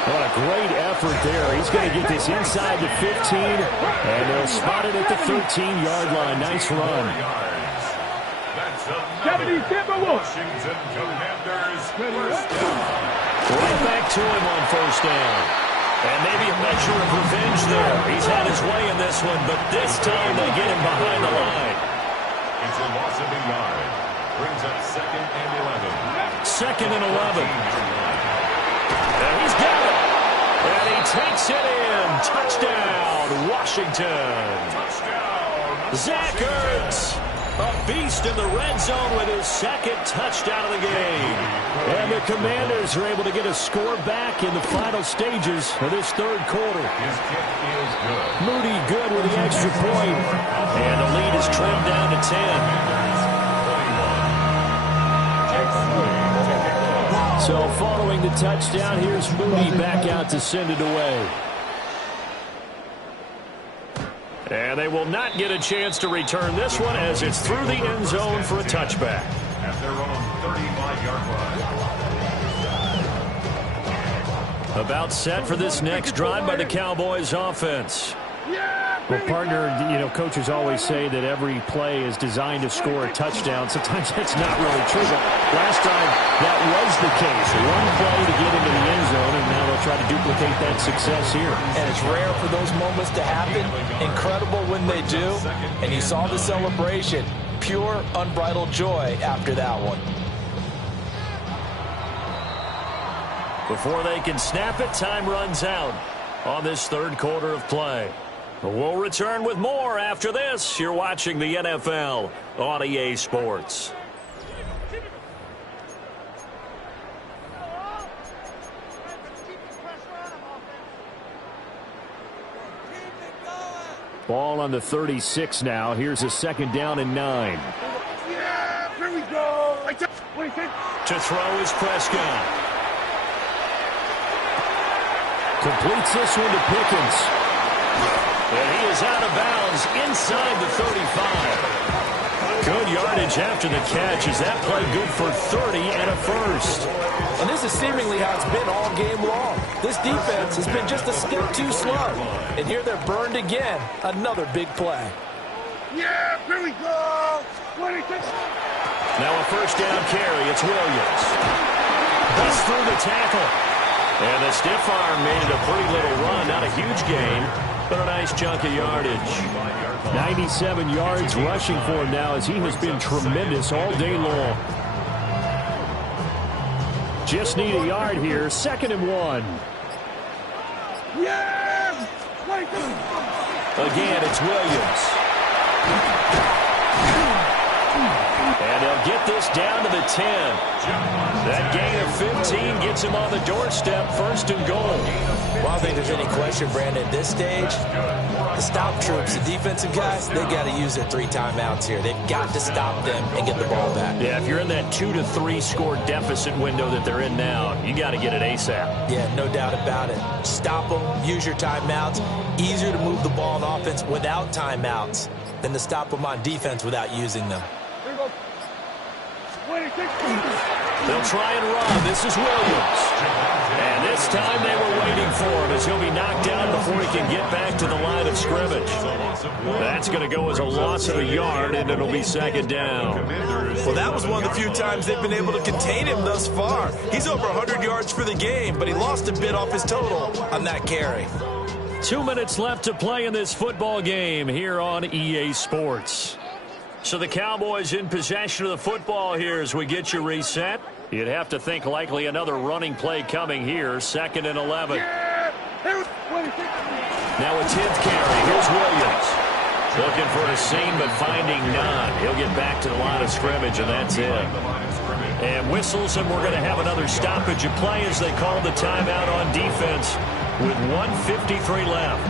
What a great effort there. He's going to get this inside the 15, and they'll spot it at the 13-yard line. Nice run. Washington Commanders first down. Right back to him on first down. And maybe a measure of revenge there. He's had his way in this one, but this time they get him behind the line. It's a loss of a yard. Brings up 2nd and 11. 2nd and 11. And he's got it. And he takes it in. Touchdown, Washington. Touchdown. Zach Ertz, a beast in the red zone with his 2nd touchdown of the game. And the Commanders are able to get a score back in the final stages of this third quarter. His kick is good. Moody good with the extra point. And the lead is trimmed down to 10. So following the touchdown, here's Moody back out to send it away. And they will not get a chance to return this one as it's through the end zone for a touchback. At their own 35-yard line. About set for this next drive by the Cowboys offense. Well, partner, coaches always say that every play is designed to score a touchdown. Sometimes that's not really true. But last time, that was the case. One play to get into the end zone, and now they'll try to duplicate that success here. And it's rare for those moments to happen. Incredible when they do. And you saw the celebration. Pure, unbridled joy after that one. Before they can snap it, time runs out on this third quarter of play. We'll return with more after this. You're watching the NFL on EA Sports. Ball on the 36 now. Here's a 2nd down and 9. Yeah, here we go. To throw is Prescott. Completes this one to Pickens. And he is out of bounds inside the 35. Good yardage after the catch. Is that play good for 30 and a first? And this is seemingly how it's been all game long. This defense has been just a step too slow. And here they're burned again. Another big play. Yeah, here we go. 26. Now a first down carry. It's Williams. Busts through the tackle. And the stiff arm made it a pretty little run. Not a huge gain, but a nice chunk of yardage. 97 yards rushing for him now as he has been tremendous all day long. Just need a yard here. 2nd and 1. Yeah. Again, it's Williams. And they'll get this down to the 10. That gain of 15 gets him on the doorstep, 1st and goal. Well, I don't think there's any question, Brandon, at this stage, the stop troops, the defensive guys, they got to use their 3 timeouts here. They've got to stop them and get the ball back. Yeah, if you're in that 2 to 3 score deficit window that they're in now, you got to get it ASAP. Yeah, no doubt about it. Stop them, use your timeouts. Easier to move the ball on offense without timeouts than to stop them on defense without using them. They'll try and run. This is Williams. And this time they were waiting for him as he'll be knocked down before he can get back to the line of scrimmage. That's going to go as a loss of a yard, and it'll be 2nd down. Well, that was one of the few times they've been able to contain him thus far. He's over 100 yards for the game, but he lost a bit off his total on that carry. 2 minutes left to play in this football game here on EA Sports. So the Cowboys in possession of the football here as we get you reset. You'd have to think likely another running play coming here. 2nd and 11. Now a 10th carry. Here's Williams. They'll Looking for a seam, but finding none. He'll get back to the line of scrimmage, and that's it. And whistles, and we're going to have another stoppage of play as they call the timeout on defense with 1:53 left.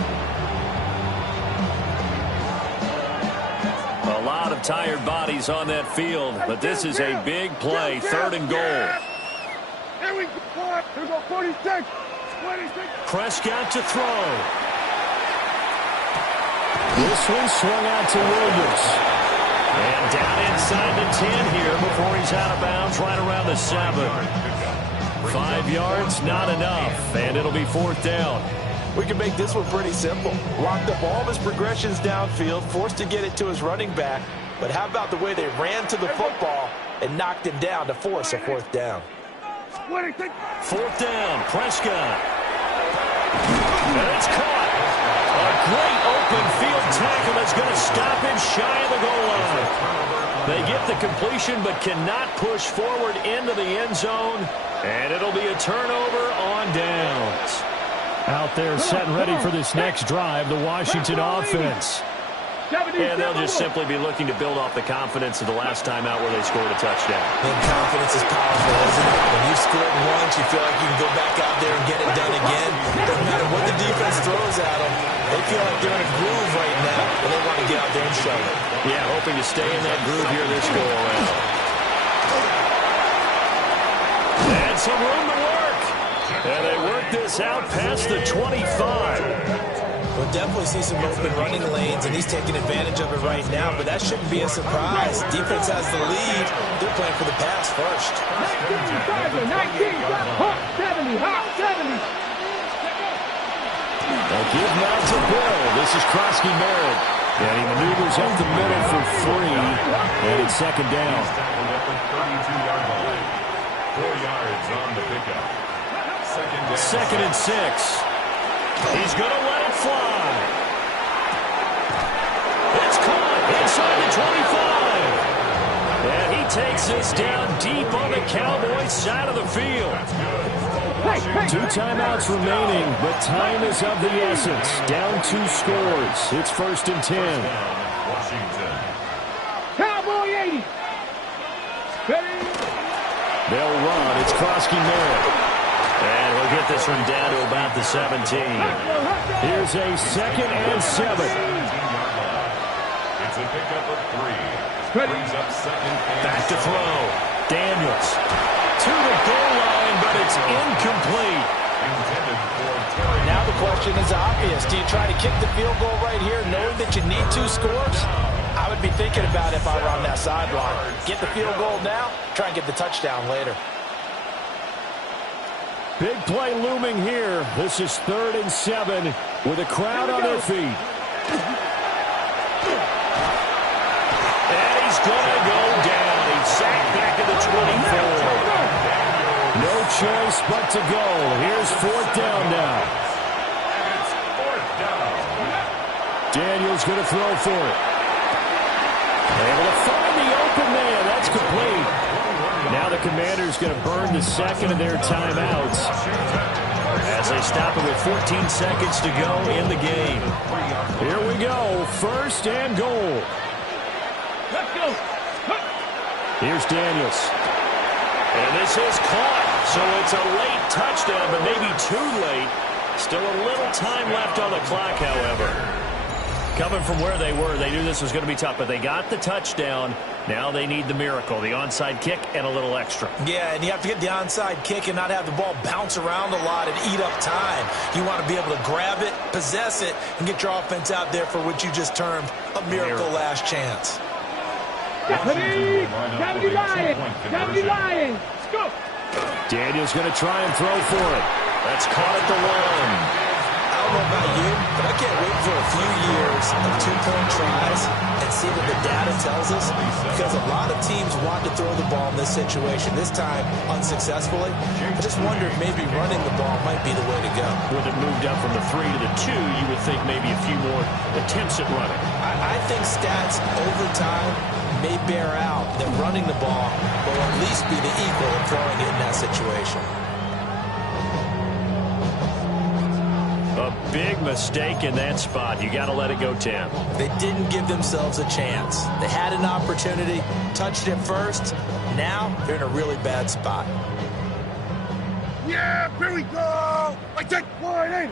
A lot of tired bodies on that field, but this is a big play, 3rd and goal. Here we go. Here we go, 46. 26. Prescott to throw. This one swung out to Williams. And down inside the 10 here before he's out of bounds right around the 7. 5 yards, not enough, and it'll be 4th down. We can make this one pretty simple. Locked up all of his progressions downfield, forced to get it to his running back. But how about the way they ran to the football and knocked him down to force a 4th down? 4th down, Prescott. And it's caught. A great open field tackle that's going to stop him shy of the goal line. They get the completion but cannot push forward into the end zone, and it'll be a turnover on downs. Out there setting ready for this next drive, the Washington offense. And they'll just simply be looking to build off the confidence of the last time out where they scored a touchdown. And confidence is powerful, isn't it? When you've scored once, you feel like you can go back out there and get it done again. Doesn't matter what the defense throws at them. They feel like they're in a groove right now, and they want to get out there and show it. Yeah, hoping to stay in that groove here this go-around. And some room to work. And they work this out past the 25. We'll definitely see some open running lanes, and he's taking advantage of it right now, but that shouldn't be a surprise. Defense has the lead. They're playing for the pass first. 19, hot 70, hot 70. They'll give now to Bill. This is Krosky Merritt. And he maneuvers up the middle for 3, and it's 2nd down. 32-yard line. 4 yards on the pickup. 2nd and 6. He's going to let it fly. It's caught inside the 25. And he takes this down deep on the Cowboys side of the field. 2 timeouts remaining, but time is of the essence. Down 2 scores. It's 1st and 10. Washington. Cowboy 80. They'll run. It's Krosky Merritt. And we'll get this one down to about the 17. Here's a 2nd and 7. It's a pickup of 3. Brings up 2nd and Back to throw. Daniels to the goal line, but it's incomplete. Now the question is obvious. Do you try to kick the field goal right here knowing that you need 2 scores? I would be thinking about it if I were on that sideline. Get the field goal now, try and get the touchdown later. Big play looming here. This is 3rd and 7 with a crowd on their feet. And he's going to go down. He's sacked back at the 24. No choice but to go. Here's 4th down now. It's 4th down. Daniels going to throw for it. Able to find the open man. That's complete. Now the Commanders going to burn the 2nd of their timeouts as they stop it with 14 seconds to go in the game. Here we go, 1st and goal. Let's go. Here's Daniels. And this is caught, so it's a late touchdown, but maybe too late. Still a little time left on the clock, however. Coming from where they were, they knew this was going to be tough, but they got the touchdown. Now they need the miracle, the onside kick and a little extra. Yeah, and you have to get the onside kick and not have the ball bounce around a lot and eat up time. You want to be able to grab it, possess it, and get your offense out there for what you just termed a miracle last chance. 70 Lions. 70 Lions. Let's go. Daniels going to try and throw for it. That's caught at the 1. I don't know about you, but I can't wait for a few years of 2-point tries and see what the data tells us, because a lot of teams want to throw the ball in this situation, this time unsuccessfully. I just wonder if maybe running the ball might be the way to go. With it moved up from the 3 to the 2, you would think maybe a few more attempts at running. I think stats over time may bear out that running the ball will at least be the equal of throwing it in that situation. A A big mistake in that spot. You got to let it go, Tim. They didn't give themselves a chance. They had an opportunity, touched it first. Now they're in a really bad spot. Yeah, here we go. I take one in.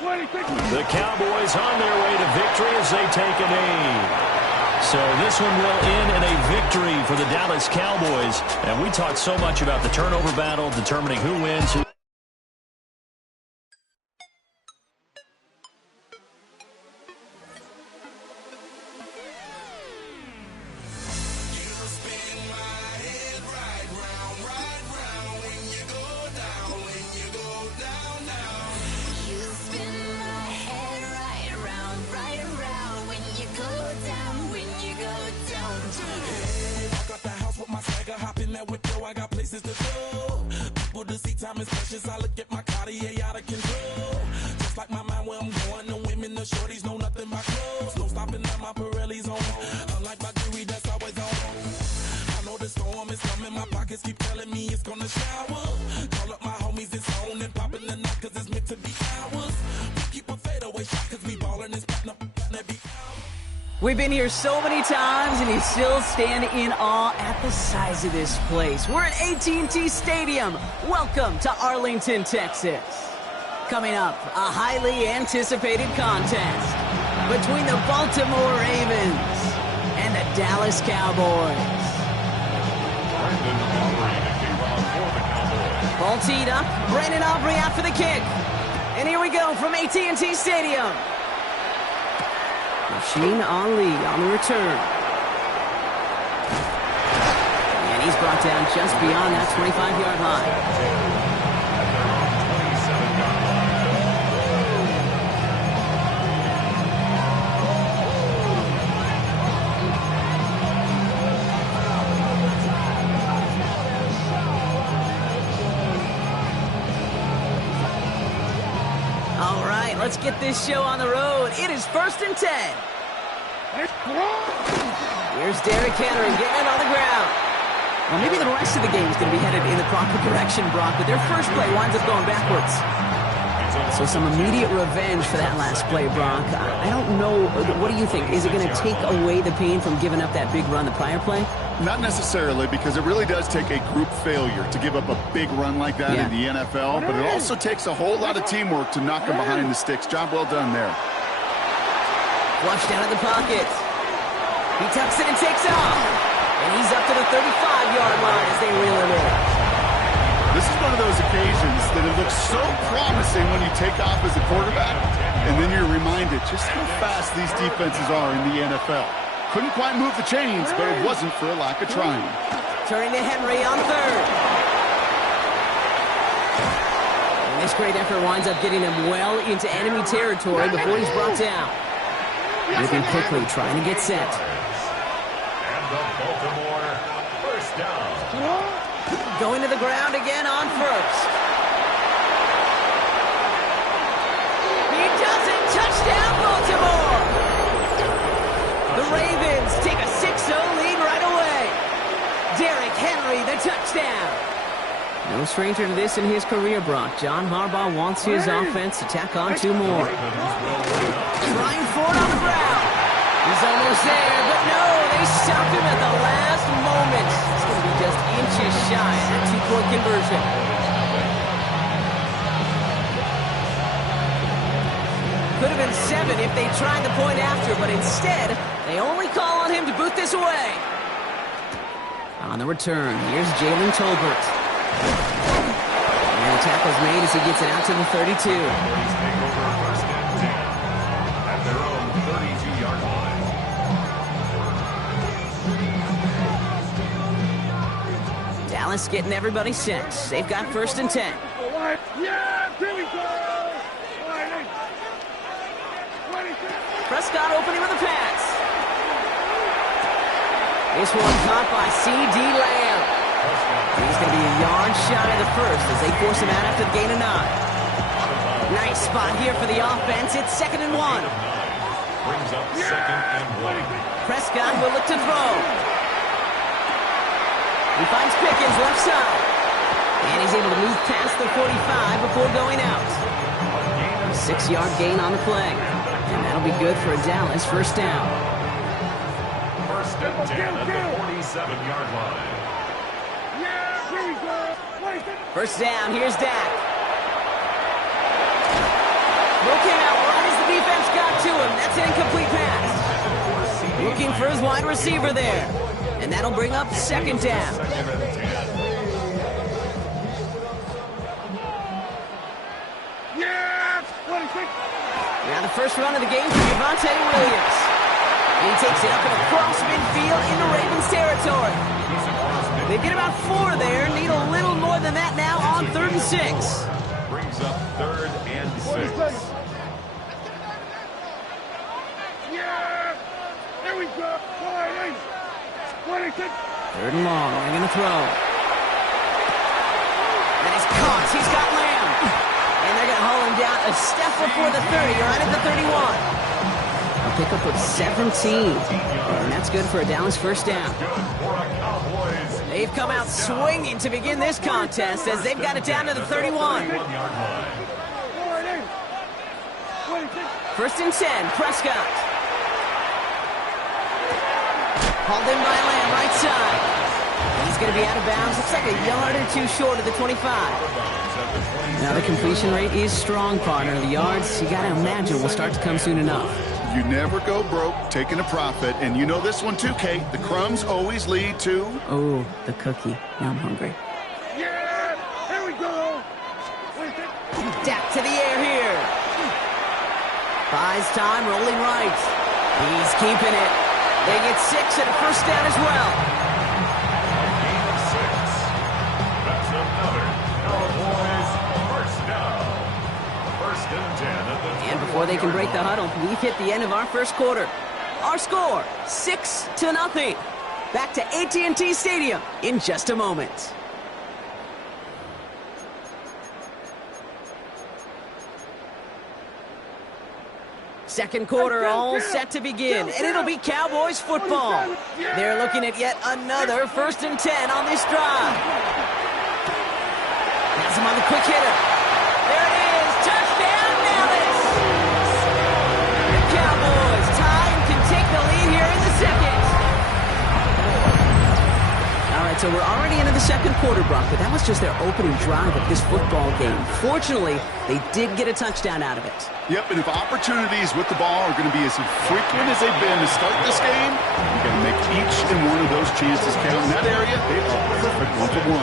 The Cowboys on their way to victory as they take a knee. So this one will end in a victory for the Dallas Cowboys. And we talked so much about the turnover battle, determining who wins, who We've been here so many times, and you still stand in awe at the size of this place. We're at H2H Stadium. Welcome to Arlington, Texas. Coming up, a highly anticipated contest between the Baltimore Ravens and the Dallas Cowboys. Ball teed up. Brandon Aubrey out for the kick. And here we go from H2H Stadium. Rasheen Ali on the return. And he's brought down just beyond that 25-yard line. All right, let's get this show on the road. It is 1st and 10. Here's Derrick Henry getting it on the ground. Well, maybe the rest of the game is going to be headed in the proper direction, Brock, but their first play winds up going backwards. So some immediate revenge for that last play, Brock. I don't know. What do you think? Is it going to take away the pain from giving up that big run the prior play? Not necessarily, because it really does take a group failure to give up a big run like that in the NFL, but it also takes a whole lot of teamwork to knock them behind the sticks. Job well done there. Flush down in the pocket. He tucks it and takes off. And he's up to the 35-yard line as they reel him in. This is one of those occasions that it looks so promising when you take off as a quarterback, and then you're reminded just how fast these defenses are in the NFL. Couldn't quite move the chains, but it wasn't for a lack of trying. Turning to Henry on third. And this great effort winds up getting him well into enemy territory before he's brought down. Moving quickly, trying to get set. And the Baltimore first down. Going to the ground again on first. He does it! Touchdown, Baltimore! The Ravens take a 6-0 lead right away. Derrick Henry, the touchdown. No stranger to this in his career, Brock. John Harbaugh wants his offense to tack on 2 more. Trying for it on the ground. He's almost there, but no, they stopped him at the last moment. It's going to be just inches shy of that 2-point conversion. Could have been 7 if they tried the point after, but instead, they only call on him to boot this away. On the return, here's Jalen Tolbert. And the tackle's made as he gets it out to the 32. At their own 32-yard line. Dallas getting everybody set. They've got 1st and 10. Yeah, here we go. Prescott opening with a pass. This one caught by C.D. Lamb. He's going to be a yard shy of the first as they force him out after the gain of 9. Nice spot here for the offense. It's 2nd and 1. Brings up 2nd and 1. Prescott will look to throw. He finds Pickens left side. And he's able to move past the 45 before going out. A 6-yard gain on the play. And that'll be good for a Dallas first down. First and 10 at the 47-yard line. First down, here's Dak. Looking out right as the defense got to him. That's an incomplete pass. Looking for his wide receiver there. And that'll bring up second down. Now the first run of the game for Javonte Williams. He takes it up and across midfield into Ravens territory. They get about 4 there. Need a little more than that now on 3rd and 6. Brings up 3rd and 6. Here we go. 26. 3rd and long. They're going to throw. And he's caught. He's got Lamb. And they're going to haul him down a step before the 30, right at the 31. A pickup of 17. And that's good for a Dallas first down. They've come out swinging to begin this contest as they've got it down to the 31. First and 10, Prescott. Hauled in by Lamb, right side. He's going to be out of bounds. Looks like a yard or 2 short of the 25. Now the completion rate is strong, partner. The yards, you got to imagine, will start to come soon enough. You never go broke taking a profit, and you know this one too, Kate. The crumbs always lead to... Oh, the cookie. Now I'm hungry. Yeah, here we go. Dak to the air here. Buys time, rolling right. He's keeping it. They get 6 and a first down as well. Gain of 6. That's another Cowboys first down. First and 10 at the 21. And before they can break the huddle, we've hit the end of our first quarter. Our score, 6-0. Back to AT&T Stadium in just a moment. Second quarter all set to begin, and it'll be Cowboys football. They're looking at yet another 1st and 10 on this drive. Has him on the quick hitter. There it is, touchdown Dallas! The Cowboys tie and can take the lead here in the second. All right, so we're already into the second quarter, Brock, but that was just their opening drive of this football game. Fortunately, they did get a touchdown out of it. Yep, and if opportunities with the ball are going to be as frequent as they've been to start this game, you got to make each and one of those chances count. In that area, they are perfect 1-for-1.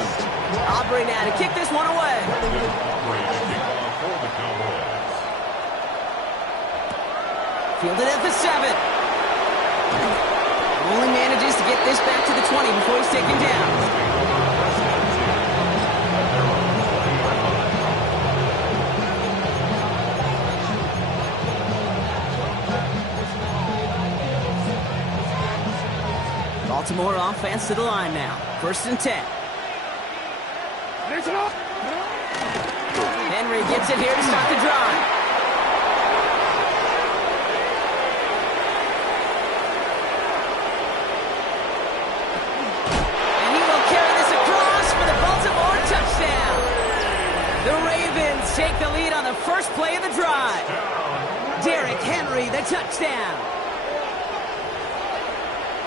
Aubrey now to kick this one away. Fielded at the 7. Only manages to get this back to the 20 before he's taken down. Baltimore offense to the line now. 1st and 10. Henry gets it here to start the drive. And he will carry this across for the Baltimore touchdown. The Ravens take the lead on the first play of the drive. Derrick Henry, the touchdown.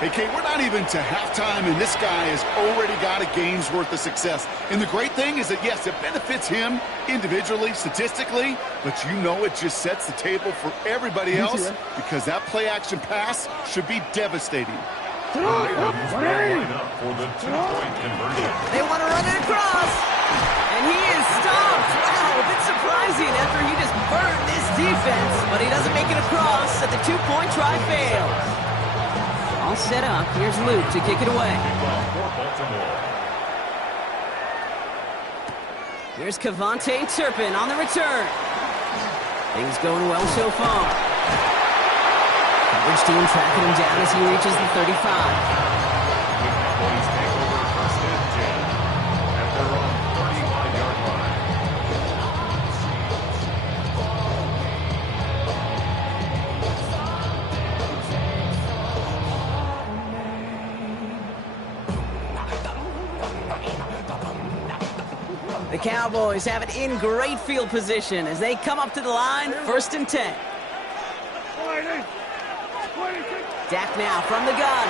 Hey, Kate, we're not even to halftime, and this guy has already got a game's worth of success. And the great thing is that, yes, it benefits him individually, statistically, but you know it just sets the table for everybody else because that play-action pass should be devastating. They want to run it across, and he is stopped. Wow, a bit surprising after he just burned this defense, but he doesn't make it across, and the 2-point try fails. All set up. Here's Luke to kick it away. Here's Cavante Turpin on the return. Things going well so far. Coverage team tracking him down as he reaches the 35. Cowboys have it in great field position as they come up to the line, 1st and 10. Dak now from the gun.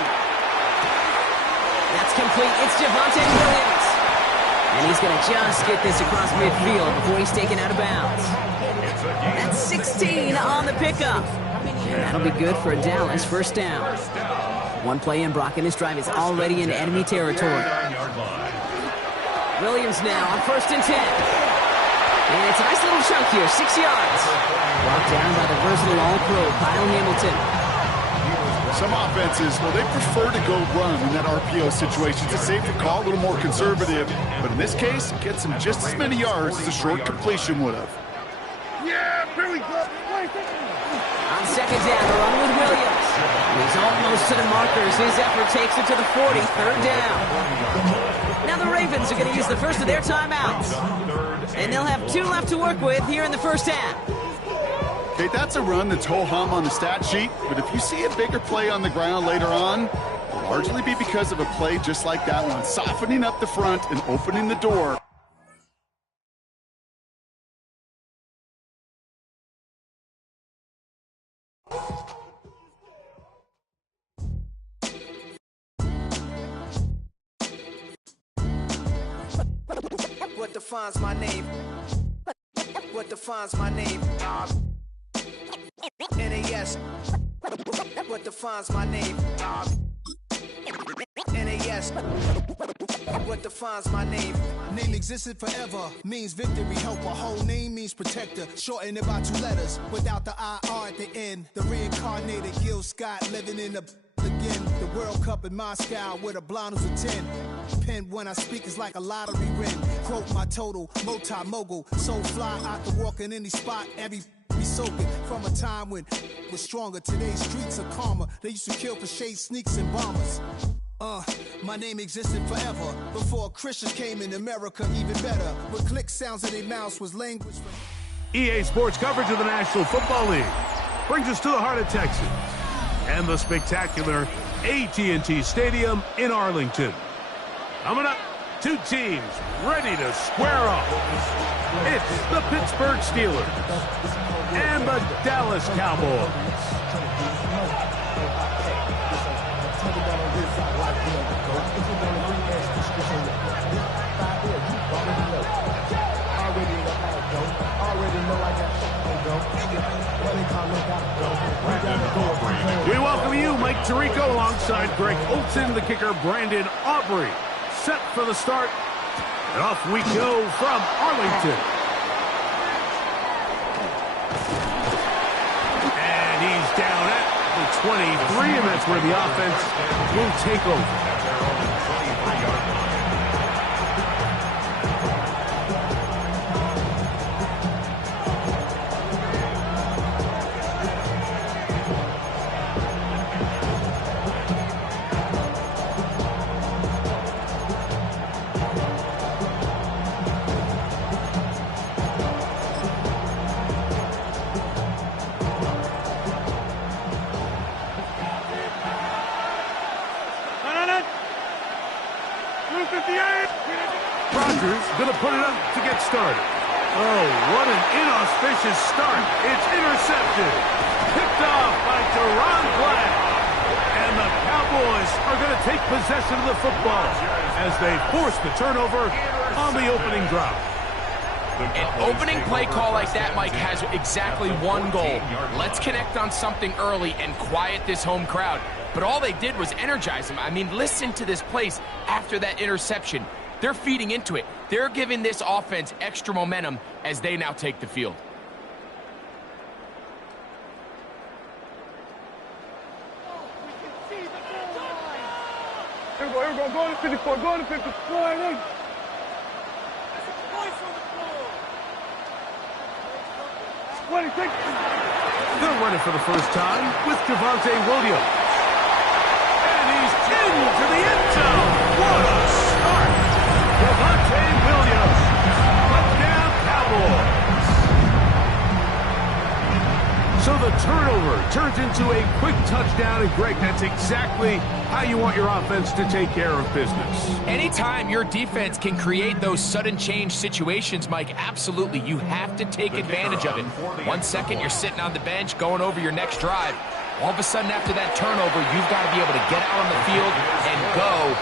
That's complete. It's Javonte Williams. And he's going to just get this across midfield before he's taken out of bounds. That's 16 on the pickup. And that'll be good for a Dallas 1st down. One play in, Brock, and this drive is already in enemy territory. Williams now on 1st and 10. And it's a nice little chunk here, 6 yards. Brought down by the versatile All-Pro, Kyle Hamilton. Some offenses, well, they prefer to go run in that RPO situation. It's a safer call, a little more conservative. But in this case, it gets him just as many yards as a short completion would have. Yeah, here we go. On 2nd down, they're on with Williams. He's almost to the markers. His effort takes it to the 40, 3rd down. Now the Ravens are going to use the first of their timeouts. And they'll have 2 left to work with here in the 1st half. Okay, that's a run that's ho-hum on the stat sheet, but if you see a bigger play on the ground later on, it'll largely be because of a play just like that one, softening up the front and opening the door. What defines my name? What defines my name? NAS. What defines my name? NAS. What defines my name? Name existed forever, means victory, helper. Whole name means protector, shortened it by 2 letters. Without the IR at the end, the reincarnated Gil Scott living in the again. The World Cup in Moscow with a blonde who's a 10. Pen when I speak is like a lottery win. Quote my total, multi-mogul. So fly out to walk in any spot, every be soaking from a time when it was stronger. Today's streets are calmer. They used to kill for shade sneaks and bombers. My name existed forever before Christians came in America, even better. With click sounds in their mouths was language for EA Sports coverage of the National Football League brings us to the heart of Texas and the spectacular AT&T Stadium in Arlington. Coming up, 2 teams ready to square off. It's the Pittsburgh Steelers and the Dallas Cowboys. We welcome you, Mike Tirico, alongside Greg Olson, the kicker, Brandon Aubrey. Set for the start, and off we go from Arlington. And he's down at the 23, and that's where the offense will take over. Gonna put it up to get started. Oh, what an inauspicious start. It's intercepted. Picked off by Deron Black. And the Cowboys are going to take possession of the football as they force the turnover on the opening drive. An opening play call like that, Mike, has exactly one goal. Let's connect on something early and quiet this home crowd. But all they did was energize them. I mean, listen to this place after that interception. They're feeding into it. They're giving this offense extra momentum as they now take the field. Here we go. Go to 54. Go to 54. They're running for the first time with Javonte Williams. And he's into the end zone. What a start. Javonte Williams. Touchdown Cowboys. So the turnover turns into a quick touchdown, and Greg, that's exactly how you want your offense to take care of business. Anytime your defense can create those sudden change situations, Mike, absolutely, you have to take advantage of it. 1 second, you're sitting on the bench, going over your next drive. All of a sudden, after that turnover, you've got to be able to get out on the field and go,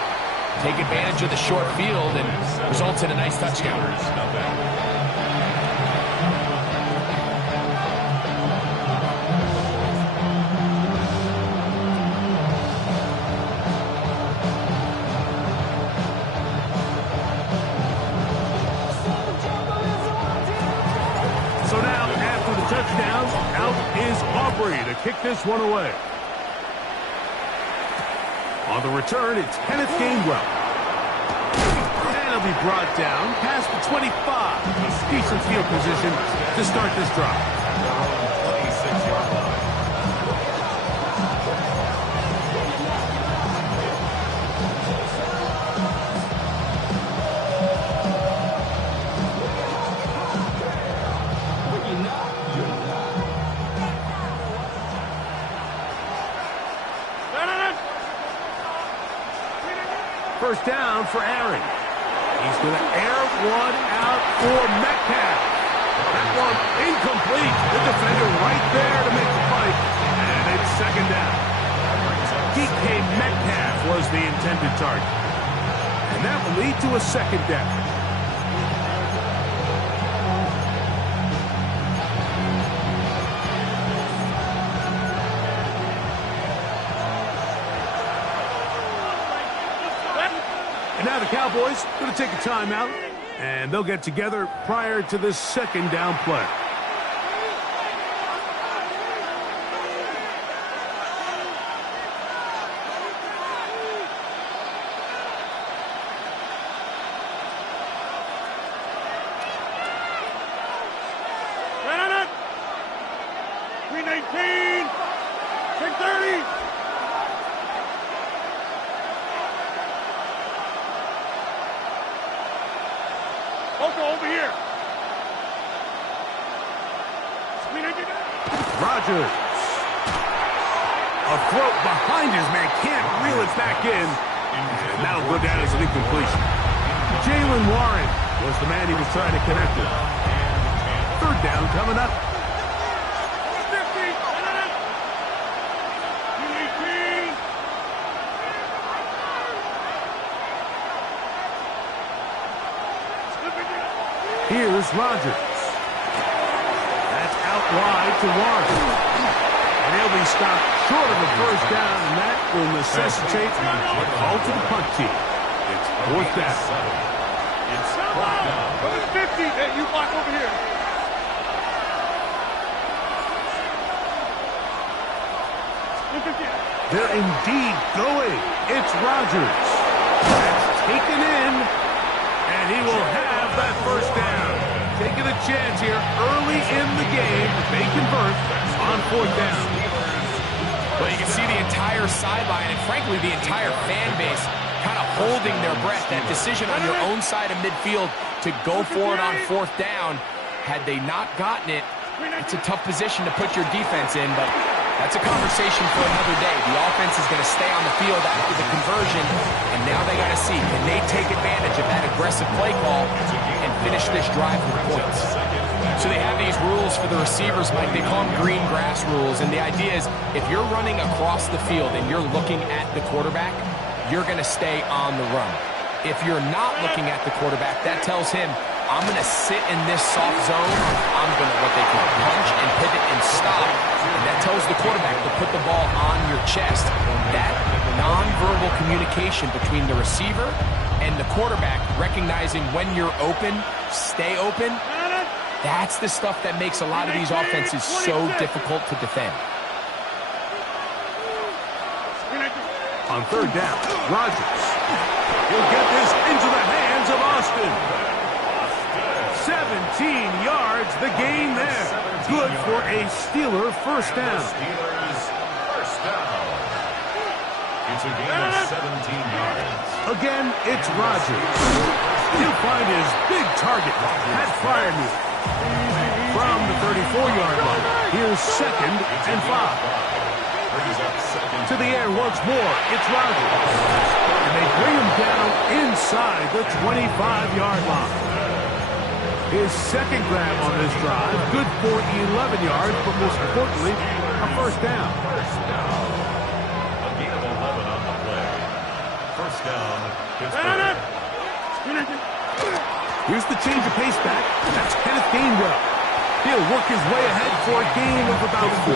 take advantage of the short field, and results in a nice touchdown. Touchdown, out is Aubrey to kick this one away. On the return, it's Kenneth Gainwell. And he'll be brought down past the 25. Decent field position to start this drive. 26-yard line. First down for Aaron. He's going to air one out for Metcalf. That one incomplete. The defender right there to make the fight. And it's second down. DK Metcalf was the intended target. And that will lead to a second down. And now the Cowboys going to take a timeout, and they'll get together prior to this second down play. Run it! 319! 630! Over here. Rodgers. A throw behind his man. Can't reel it back in. And that'll go down as an incompletion. Jalen Warren was the man he was trying to connect with. Third down coming up. Here's Rodgers. That's out wide to Warren. And he'll be stopped short of a first down, and that will necessitate a call to the punt team. It's fourth down. It's fourth down. Number 50, hey, you block over here. They're indeed going. It's Rodgers. That's taken in, and he will have that first down. Taking a chance here early in the game. They convert on fourth down. Well, you can see the entire sideline and, frankly, the entire fan base kind of holding their breath. That decision on your own side of midfield to go for it on fourth down, had they not gotten it, it's a tough position to put your defense in, but that's a conversation for another day. The offense is going to stay on the field after the conversion, and now they got to see, can they take advantage of that aggressive play call and finish this drive with points? So they have these rules for the receivers, Mike. They call them green grass rules, and the idea is if you're running across the field and you're looking at the quarterback, you're going to stay on the run. If you're not looking at the quarterback, that tells him, I'm going to sit in this soft zone. I'm going to what they call punch and pivot and stop. And that tells the quarterback to put the ball on your chest. That nonverbal communication between the receiver and the quarterback, recognizing when you're open, stay open, that's the stuff that makes a lot of these offenses so difficult to defend. On third down, Rodgers. He'll get this into the hands of Austin. 17 yards, the gain there. Good for a Steeler first down. It's a gain of 17 yards. Again, it's Rodgers. He'll find his big target. Pat Fryermuth from the 34-yard line. Here's 2nd and 5. To the air once more. It's Rodgers. And they bring him down inside the 25-yard line. His second grab on this drive. Good for 11 yards, but most importantly, a first down. A gain of 11 on the play. First down, Pittsburgh. Here's the change of pace back. That's Kenneth Gainwell. He'll work his way ahead for a gain of about 4.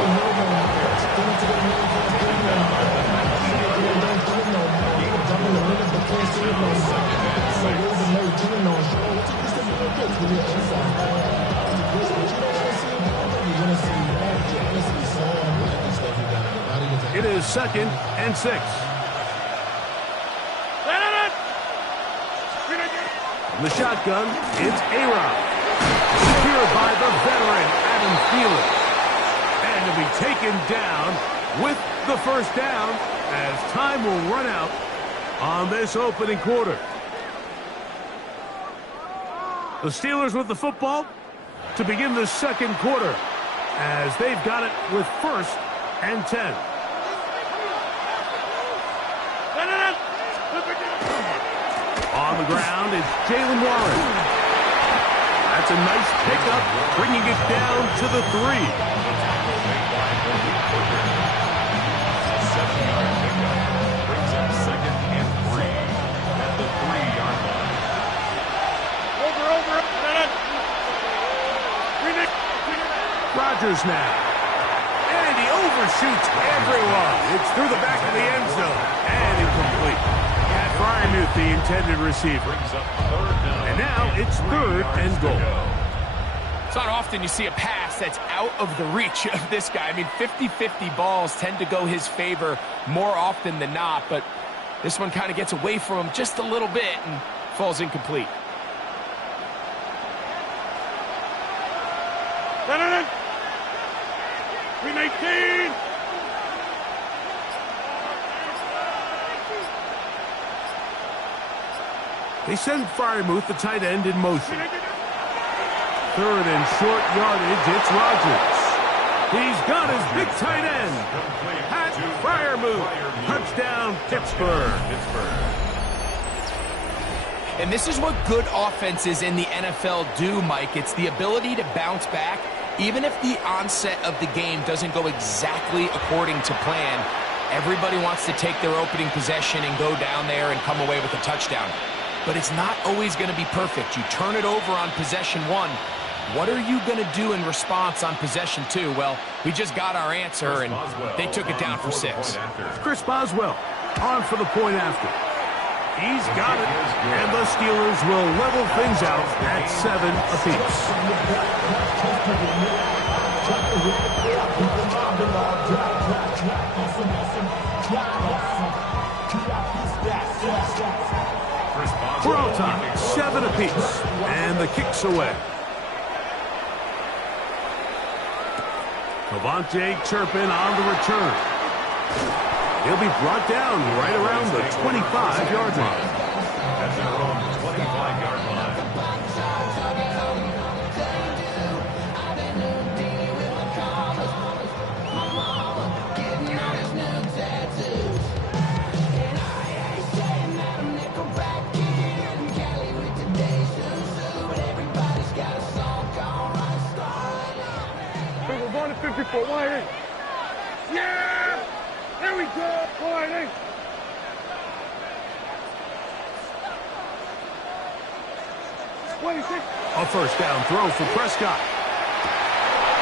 It is 2nd and 6. From the shotgun, it's A-Rod. Secured by the veteran, Adam Thielen. And to be taken down with the first down as time will run out on this opening quarter. The Steelers with the football to begin the second quarter as they've got it with 1st and 10. On the ground, it's Jalen Warren. That's a nice pickup, bringing it down to the 3. 7-yard pickup brings up 2nd and 3 at the 3-yard line. Rodgers now. And he overshoots everyone. It's through the back of the end zone. And incomplete. Pat Freiermuth, the intended receiver. And now it's 3rd and goal. It's not often you see a pass that's out of the reach of this guy. I mean, 50-50 balls tend to go his favor more often than not, but this one kind of gets away from him just a little bit and falls incomplete. They send Freiermuth, the tight end, in motion. 3rd and short yardage, it's Rodgers. He's got his big tight end. Pat Freiermuth. Touchdown, Pittsburgh. And this is what good offenses in the NFL do, Mike. It's the ability to bounce back, even if the onset of the game doesn't go exactly according to plan. Everybody wants to take their opening possession and go down there and come away with a touchdown. But it's not always going to be perfect. You turn it over on possession 1. What are you going to do in response on possession 2? Well, we just got our answer, and they took it down for 6. Chris Boswell on for the point after. He's got it, and the Steelers will level things out at 7 apiece. We're all time, 7 apiece, and the kick's away. Cavante Turpin on the return. He'll be brought down right around the 25-yard line. At their own 25-yard line. We're going to 54 wide. Yeah! There we go, wide. 26. A first down throw for Prescott.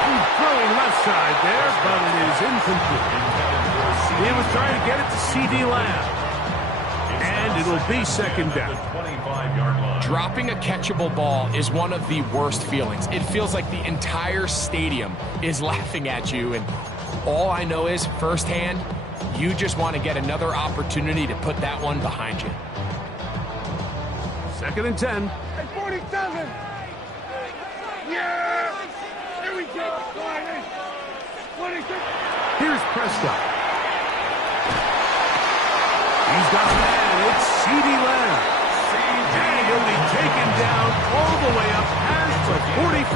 He's throwing left side there, but it is incomplete. He was trying to get it to C.D. Lamb. And it'll be 2nd down. Dropping a catchable ball is one of the worst feelings. It feels like the entire stadium is laughing at you, and all I know is firsthand, you just want to get another opportunity to put that one behind you. 2nd and 10. At 47. Yeah! There we go. 26. Here's Prescott. He's got a man. It's C.D. Lamb. And he'll be taken down all the way up past the 45.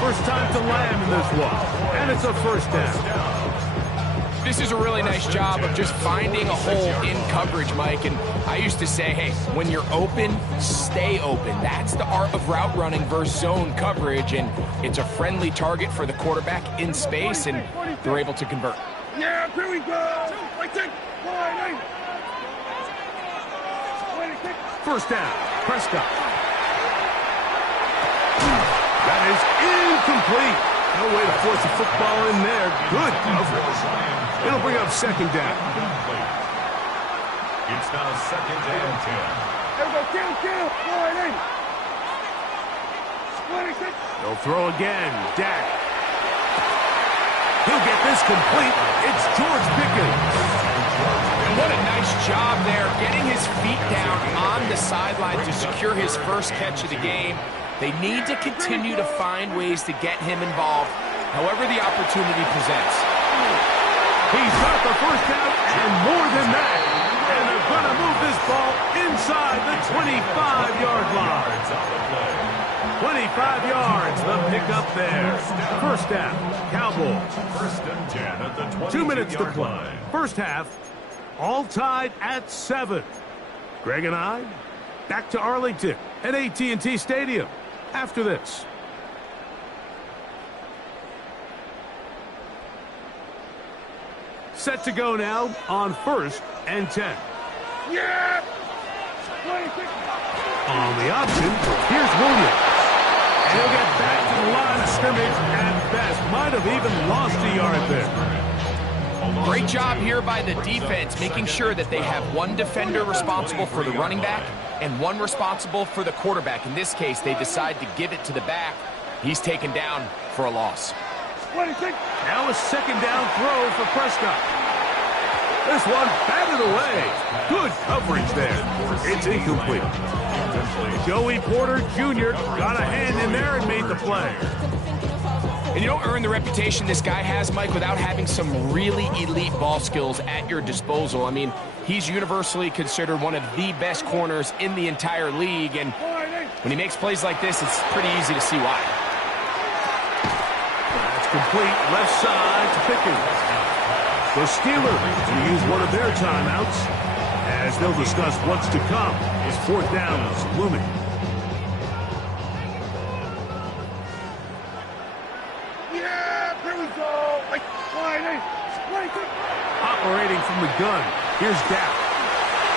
First time to Lamb in this one. And it's a first down. This is a really nice job of just finding a hole in coverage, Mike. And I used to say, hey, when you're open, stay open. That's the art of route running versus zone coverage. And it's a friendly target for the quarterback in space, and they're able to convert. Yeah, here we go. First down, Prescott. That is incomplete. No way to force a football in there. Good coverage. It'll bring up second down. It's now second and 10. Everybody, kill. They'll throw again. Dak. He'll get this complete. It's George Pickens. What a nice job there, getting his feet down on the sideline to secure his first catch of the game. They need to continue to find ways to get him involved, however the opportunity presents. He's got the first down and more than that. And they're going to move this ball inside the 25-yard line. 25 yards, the pickup there. First down, Cowboys. First and 10 at the 2 minutes to play. line. First half, all tied at 7. Greg and I, back to Arlington at AT&T Stadium after this. Set to go now on first and 10. Yeah! On the option, here's Williams. And he'll get back to the line of scrimmage at best. Might have even lost a yard there. Great job here by the defense, making sure that they have one defender responsible for the running back and one responsible for the quarterback. In this case, they decide to give it to the back. He's taken down for a loss. Now a second down throw for Prescott. This one batted away. Good coverage there. It's incomplete. Joey Porter Jr. got a hand in there and made the play. And you don't earn the reputation this guy has, Mike, without having some really elite ball skills at your disposal. I mean, he's universally considered one of the best corners in the entire league, and when he makes plays like this, it's pretty easy to see why. That's complete left side to Pickens. The Steelers will use one of their timeouts as they'll discuss what's to come as fourth down is looming. Operating from the gun, here's Dak.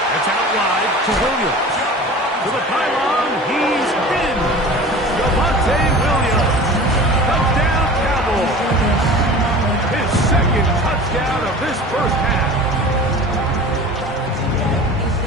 That's out wide to Williams. To the pylon, he's in. Javonte Williams. Touchdown, Cowboys. His second touchdown of this first half.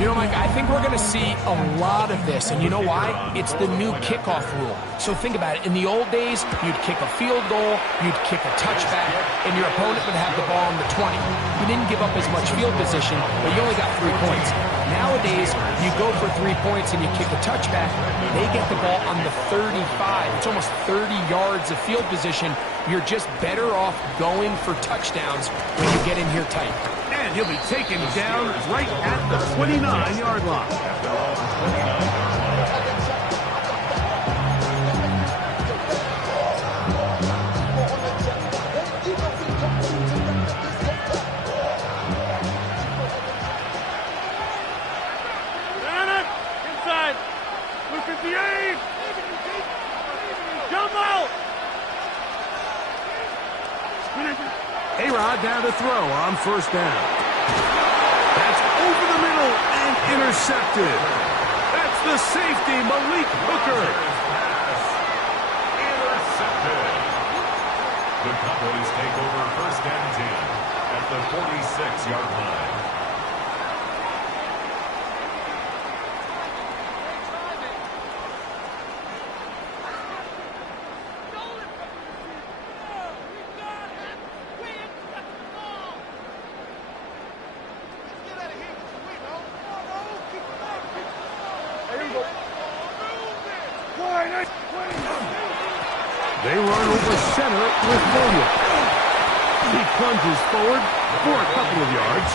You know, Mike, I think we're going to see a lot of this, and you know why? It's the new kickoff rule. So think about it. In the old days, you'd kick a field goal, you'd kick a touchback, and your opponent would have the ball on the 20. You didn't give up as much field position, but you only got 3 points. Nowadays, you go for 3 points and you kick a touchback, they get the ball on the 35. It's almost 30 yards of field position. You're just better off going for touchdowns when you get in here tight. And he'll be taken down right at the 29-yard line. Inside. 58. Jump out. A-Rod down to throw on first down. That's over the middle and intercepted. That's the safety, Malik Hooker. Intercepted. The Cowboys take over first and 10 at the 46-yard line. They run over center with Williams. He plunges forward for a couple of yards.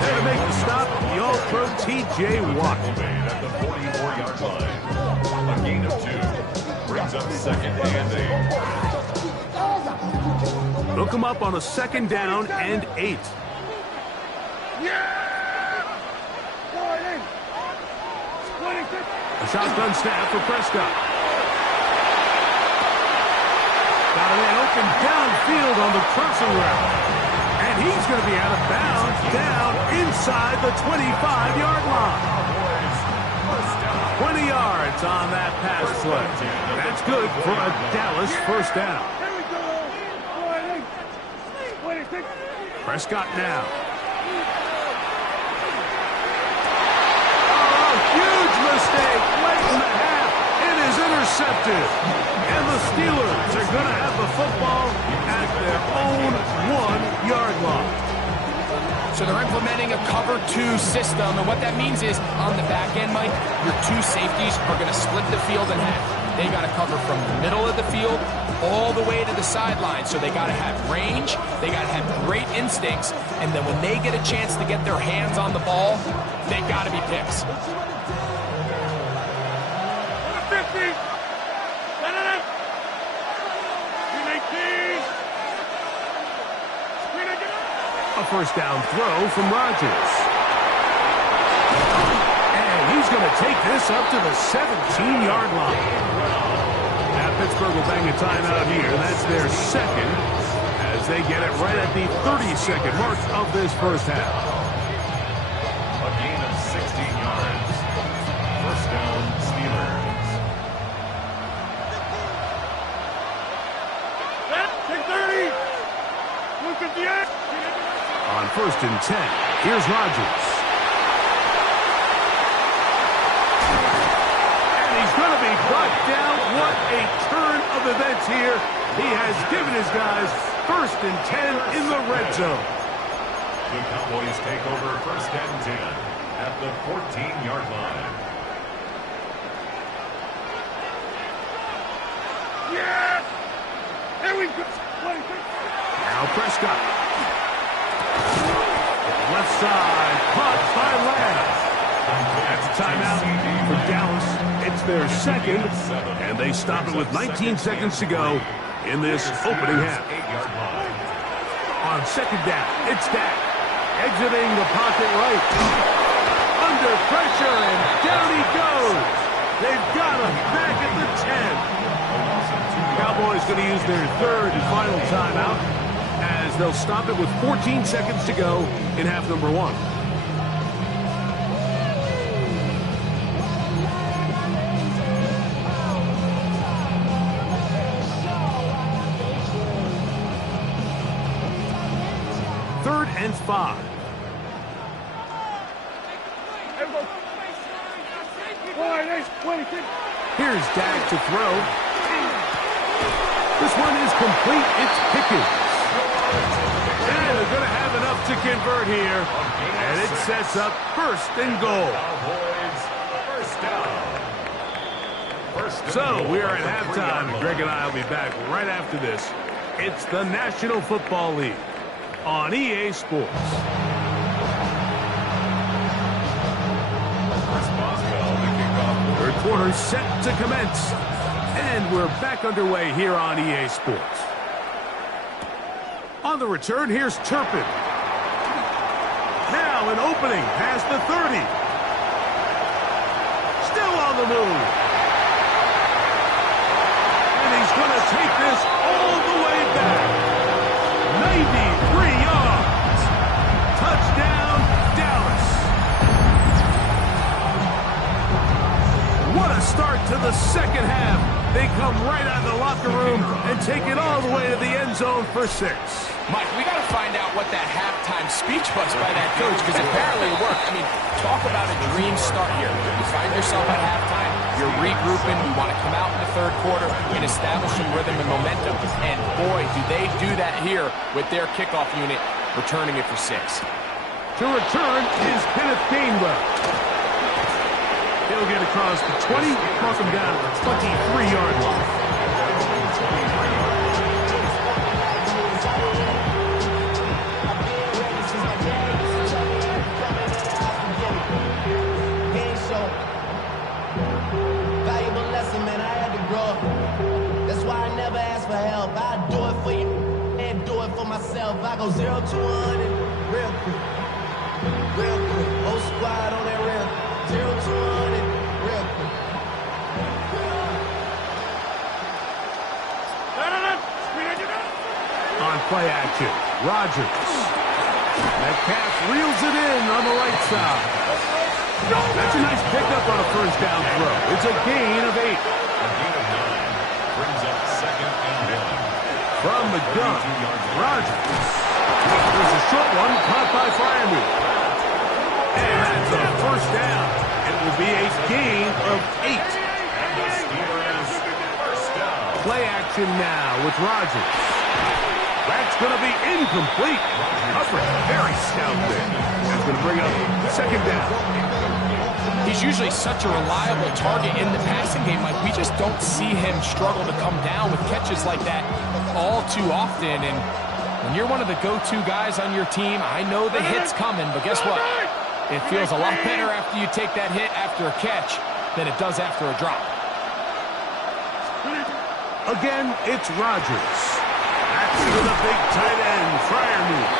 There to make the stop, the All-Pro T.J. Watt. At the 44-yard line. A gain of 2 brings up second and 8. They'll come up on a 2nd down and 8. A shotgun snap for Prescott. Got a man open downfield on the crossing route. And he's going to be out of bounds down inside the 25-yard line. 20 yards on that pass play. That's good for a Dallas 1st down. Prescott now. Oh, huge mistake late in the half. It is intercepted. And the Steelers are going to have the football at their own 1-yard line. So they're implementing a cover 2 system, and what that means is on the back end, Mike, your 2 safeties are going to split the field in half. They got to cover from the middle of the field all the way to the sideline. So they got to have range, they got to have great instincts, and then when they get a chance to get their hands on the ball, they got to be picks. 50. A 1st down throw from Rodgers. And he's going to take this up to the 17-yard line. Now Pittsburgh will bang a timeout here. That's their 2nd as they get it right at the 30-second mark of this 1st half. A gain of 16 yards. 1st down, Steelers. Take 30. 158. On 1st and 10, here's Rodgers. And he's going to be brought down. What a turn of events here. He has given his guys 1st and 10 in the red zone. The Cowboys take over 1st and 10 at the 14-yard line. Yes! Here we go. Now Prescott. Left side, caught by Lamb. That's a timeout for Dallas. It's their 2nd, and they stop it with 19 seconds to go in this opening half. On 2nd down, it's Dak. Exiting the pocket right. Under pressure, and down he goes. They've got him back at the 10. Cowboys going to use their 3rd and final timeout, as they'll stop it with 14 seconds to go in half number 1. Third and 5. Here's Dak to throw. This one is complete. It's Pickens. And they're going to have enough to convert here. And it sets up 1st and goal. So we are at halftime, and Greg and I will be back right after this. It's the National Football League on EA Sports. Third quarter set to commence. And we're back underway here on EA Sports. On the return, here's Turpin. Now an opening past the 30. Still on the move. And he's going to take this all the way back. 93 yards. Touchdown, Dallas. What a start to the 2nd half. They come right out of the locker room and take it all the way to the end zone for 6. Mike, we got to find out what that halftime speech was by that coach, because apparently it worked. I mean, talk about a dream start here. You find yourself at halftime, you're regrouping, you want to come out in the 3rd quarter and establish some rhythm and momentum. And boy, do they do that here with their kickoff unit, returning it for 6. To return is Kenneth Gainwell. He'll get across the 20, cross him down to the 23-yard line. myself, I go 0 to 100 real quick. Real quick. Whole squad on that real. 0 to 100 real quick. On play action, Rodgers. That pass reels it in on the right side. That's a nice pickup on a first down throw. It's a gain of 8. A gain of 9 brings up 2nd and 1. From the gun, Rodgers. There's a short one caught by Fryermuth. And that's a first down. It will be a gain of 8. And the Steelers first down. Play action now with Rodgers. That's going to be incomplete. Hubbard, very stout there. That's going to bring up 2nd down. He's usually such a reliable target in the passing game. Like, we just don't see him struggle to come down with catches like that all too often. And when you're one of the go-to guys on your team, I know the hit's coming, but guess what? It feels a lot better after you take that hit after a catch than it does after a drop. Again, it's Rodgers. That's to the big tight end, Fryermuth.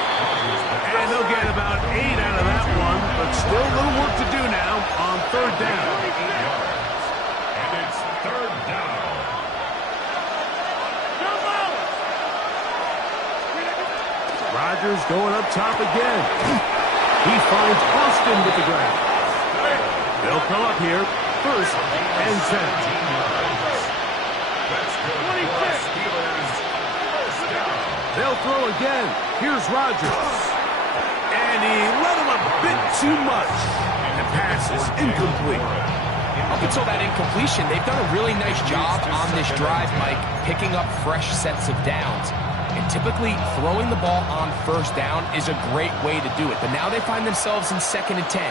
And they'll get about 8 out of that one, but still a little work to do now on 3rd down. And it's 3rd down. Rodgers going up top again. He finds Austin with the grab. They'll come up here, 1st and 10. That's good for the Steelers. First down. They'll throw again. Here's Rodgers. And he let him a bit too much. The pass is incomplete. Up until that incompletion, they've done a really nice job on this drive, Mike, picking up fresh sets of downs. And typically, throwing the ball on 1st down is a great way to do it. But now they find themselves in 2nd and 10.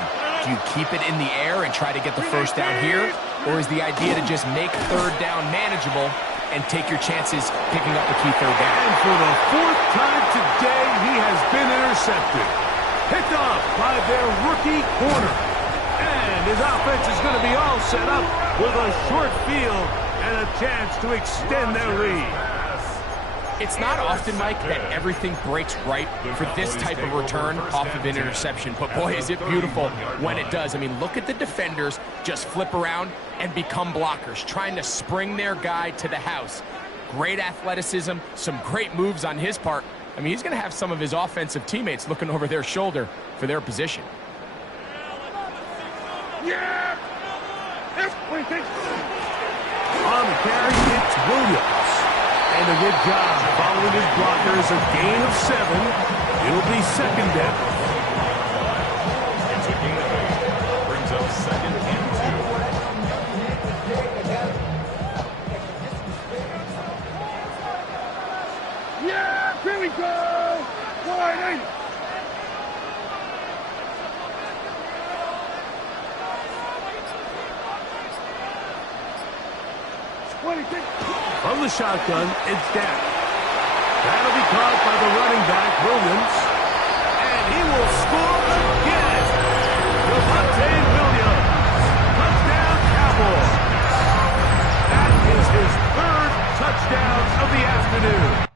Do you keep it in the air and try to get the 1st down here? Or is the idea to just make 3rd down manageable and take your chances picking up the key 3rd down? And for the 4th time today, he has been intercepted. Picked off by their rookie corner. And his offense is going to be all set up with a short field and a chance to extend their lead. It's not often, Mike, that everything breaks right for this type of return off of an interception. But boy, is it beautiful when it does. I mean, look at the defenders just flip around and become blockers, trying to spring their guy to the house. Great athleticism, some great moves on his part. I mean, he's going to have some of his offensive teammates looking over their shoulder for their position. Yeah! On the carry, it's Williams. And a good job following his blockers. A gain of 7. It'll be 2nd down. It's a gain of 8. Brings up 2nd and 2. Yeah, here we go. 180. From the shotgun, it's Dak. That'll be caught by the running back, Williams. And he will score again. Devontae Williams. Touchdown, Cowboys. That is his 3rd touchdown of the afternoon.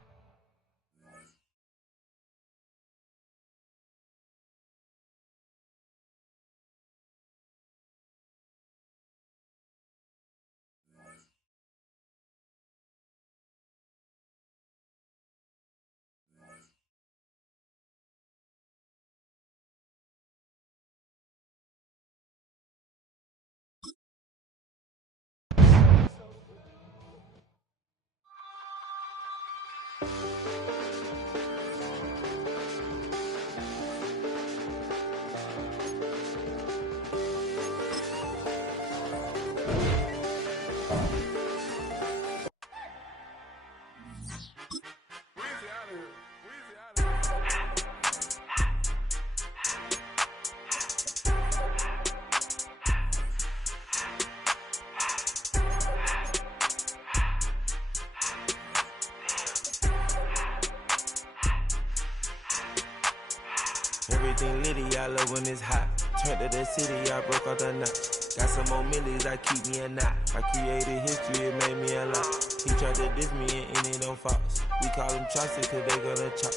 Everything litty, I love when it's hot. Turned to the city, I broke out the knot. Got some more millies, I keep me a knot. I created history, it made me a lot. He tried to diss me and it don't false. We call them chopsticks cause they gonna chop.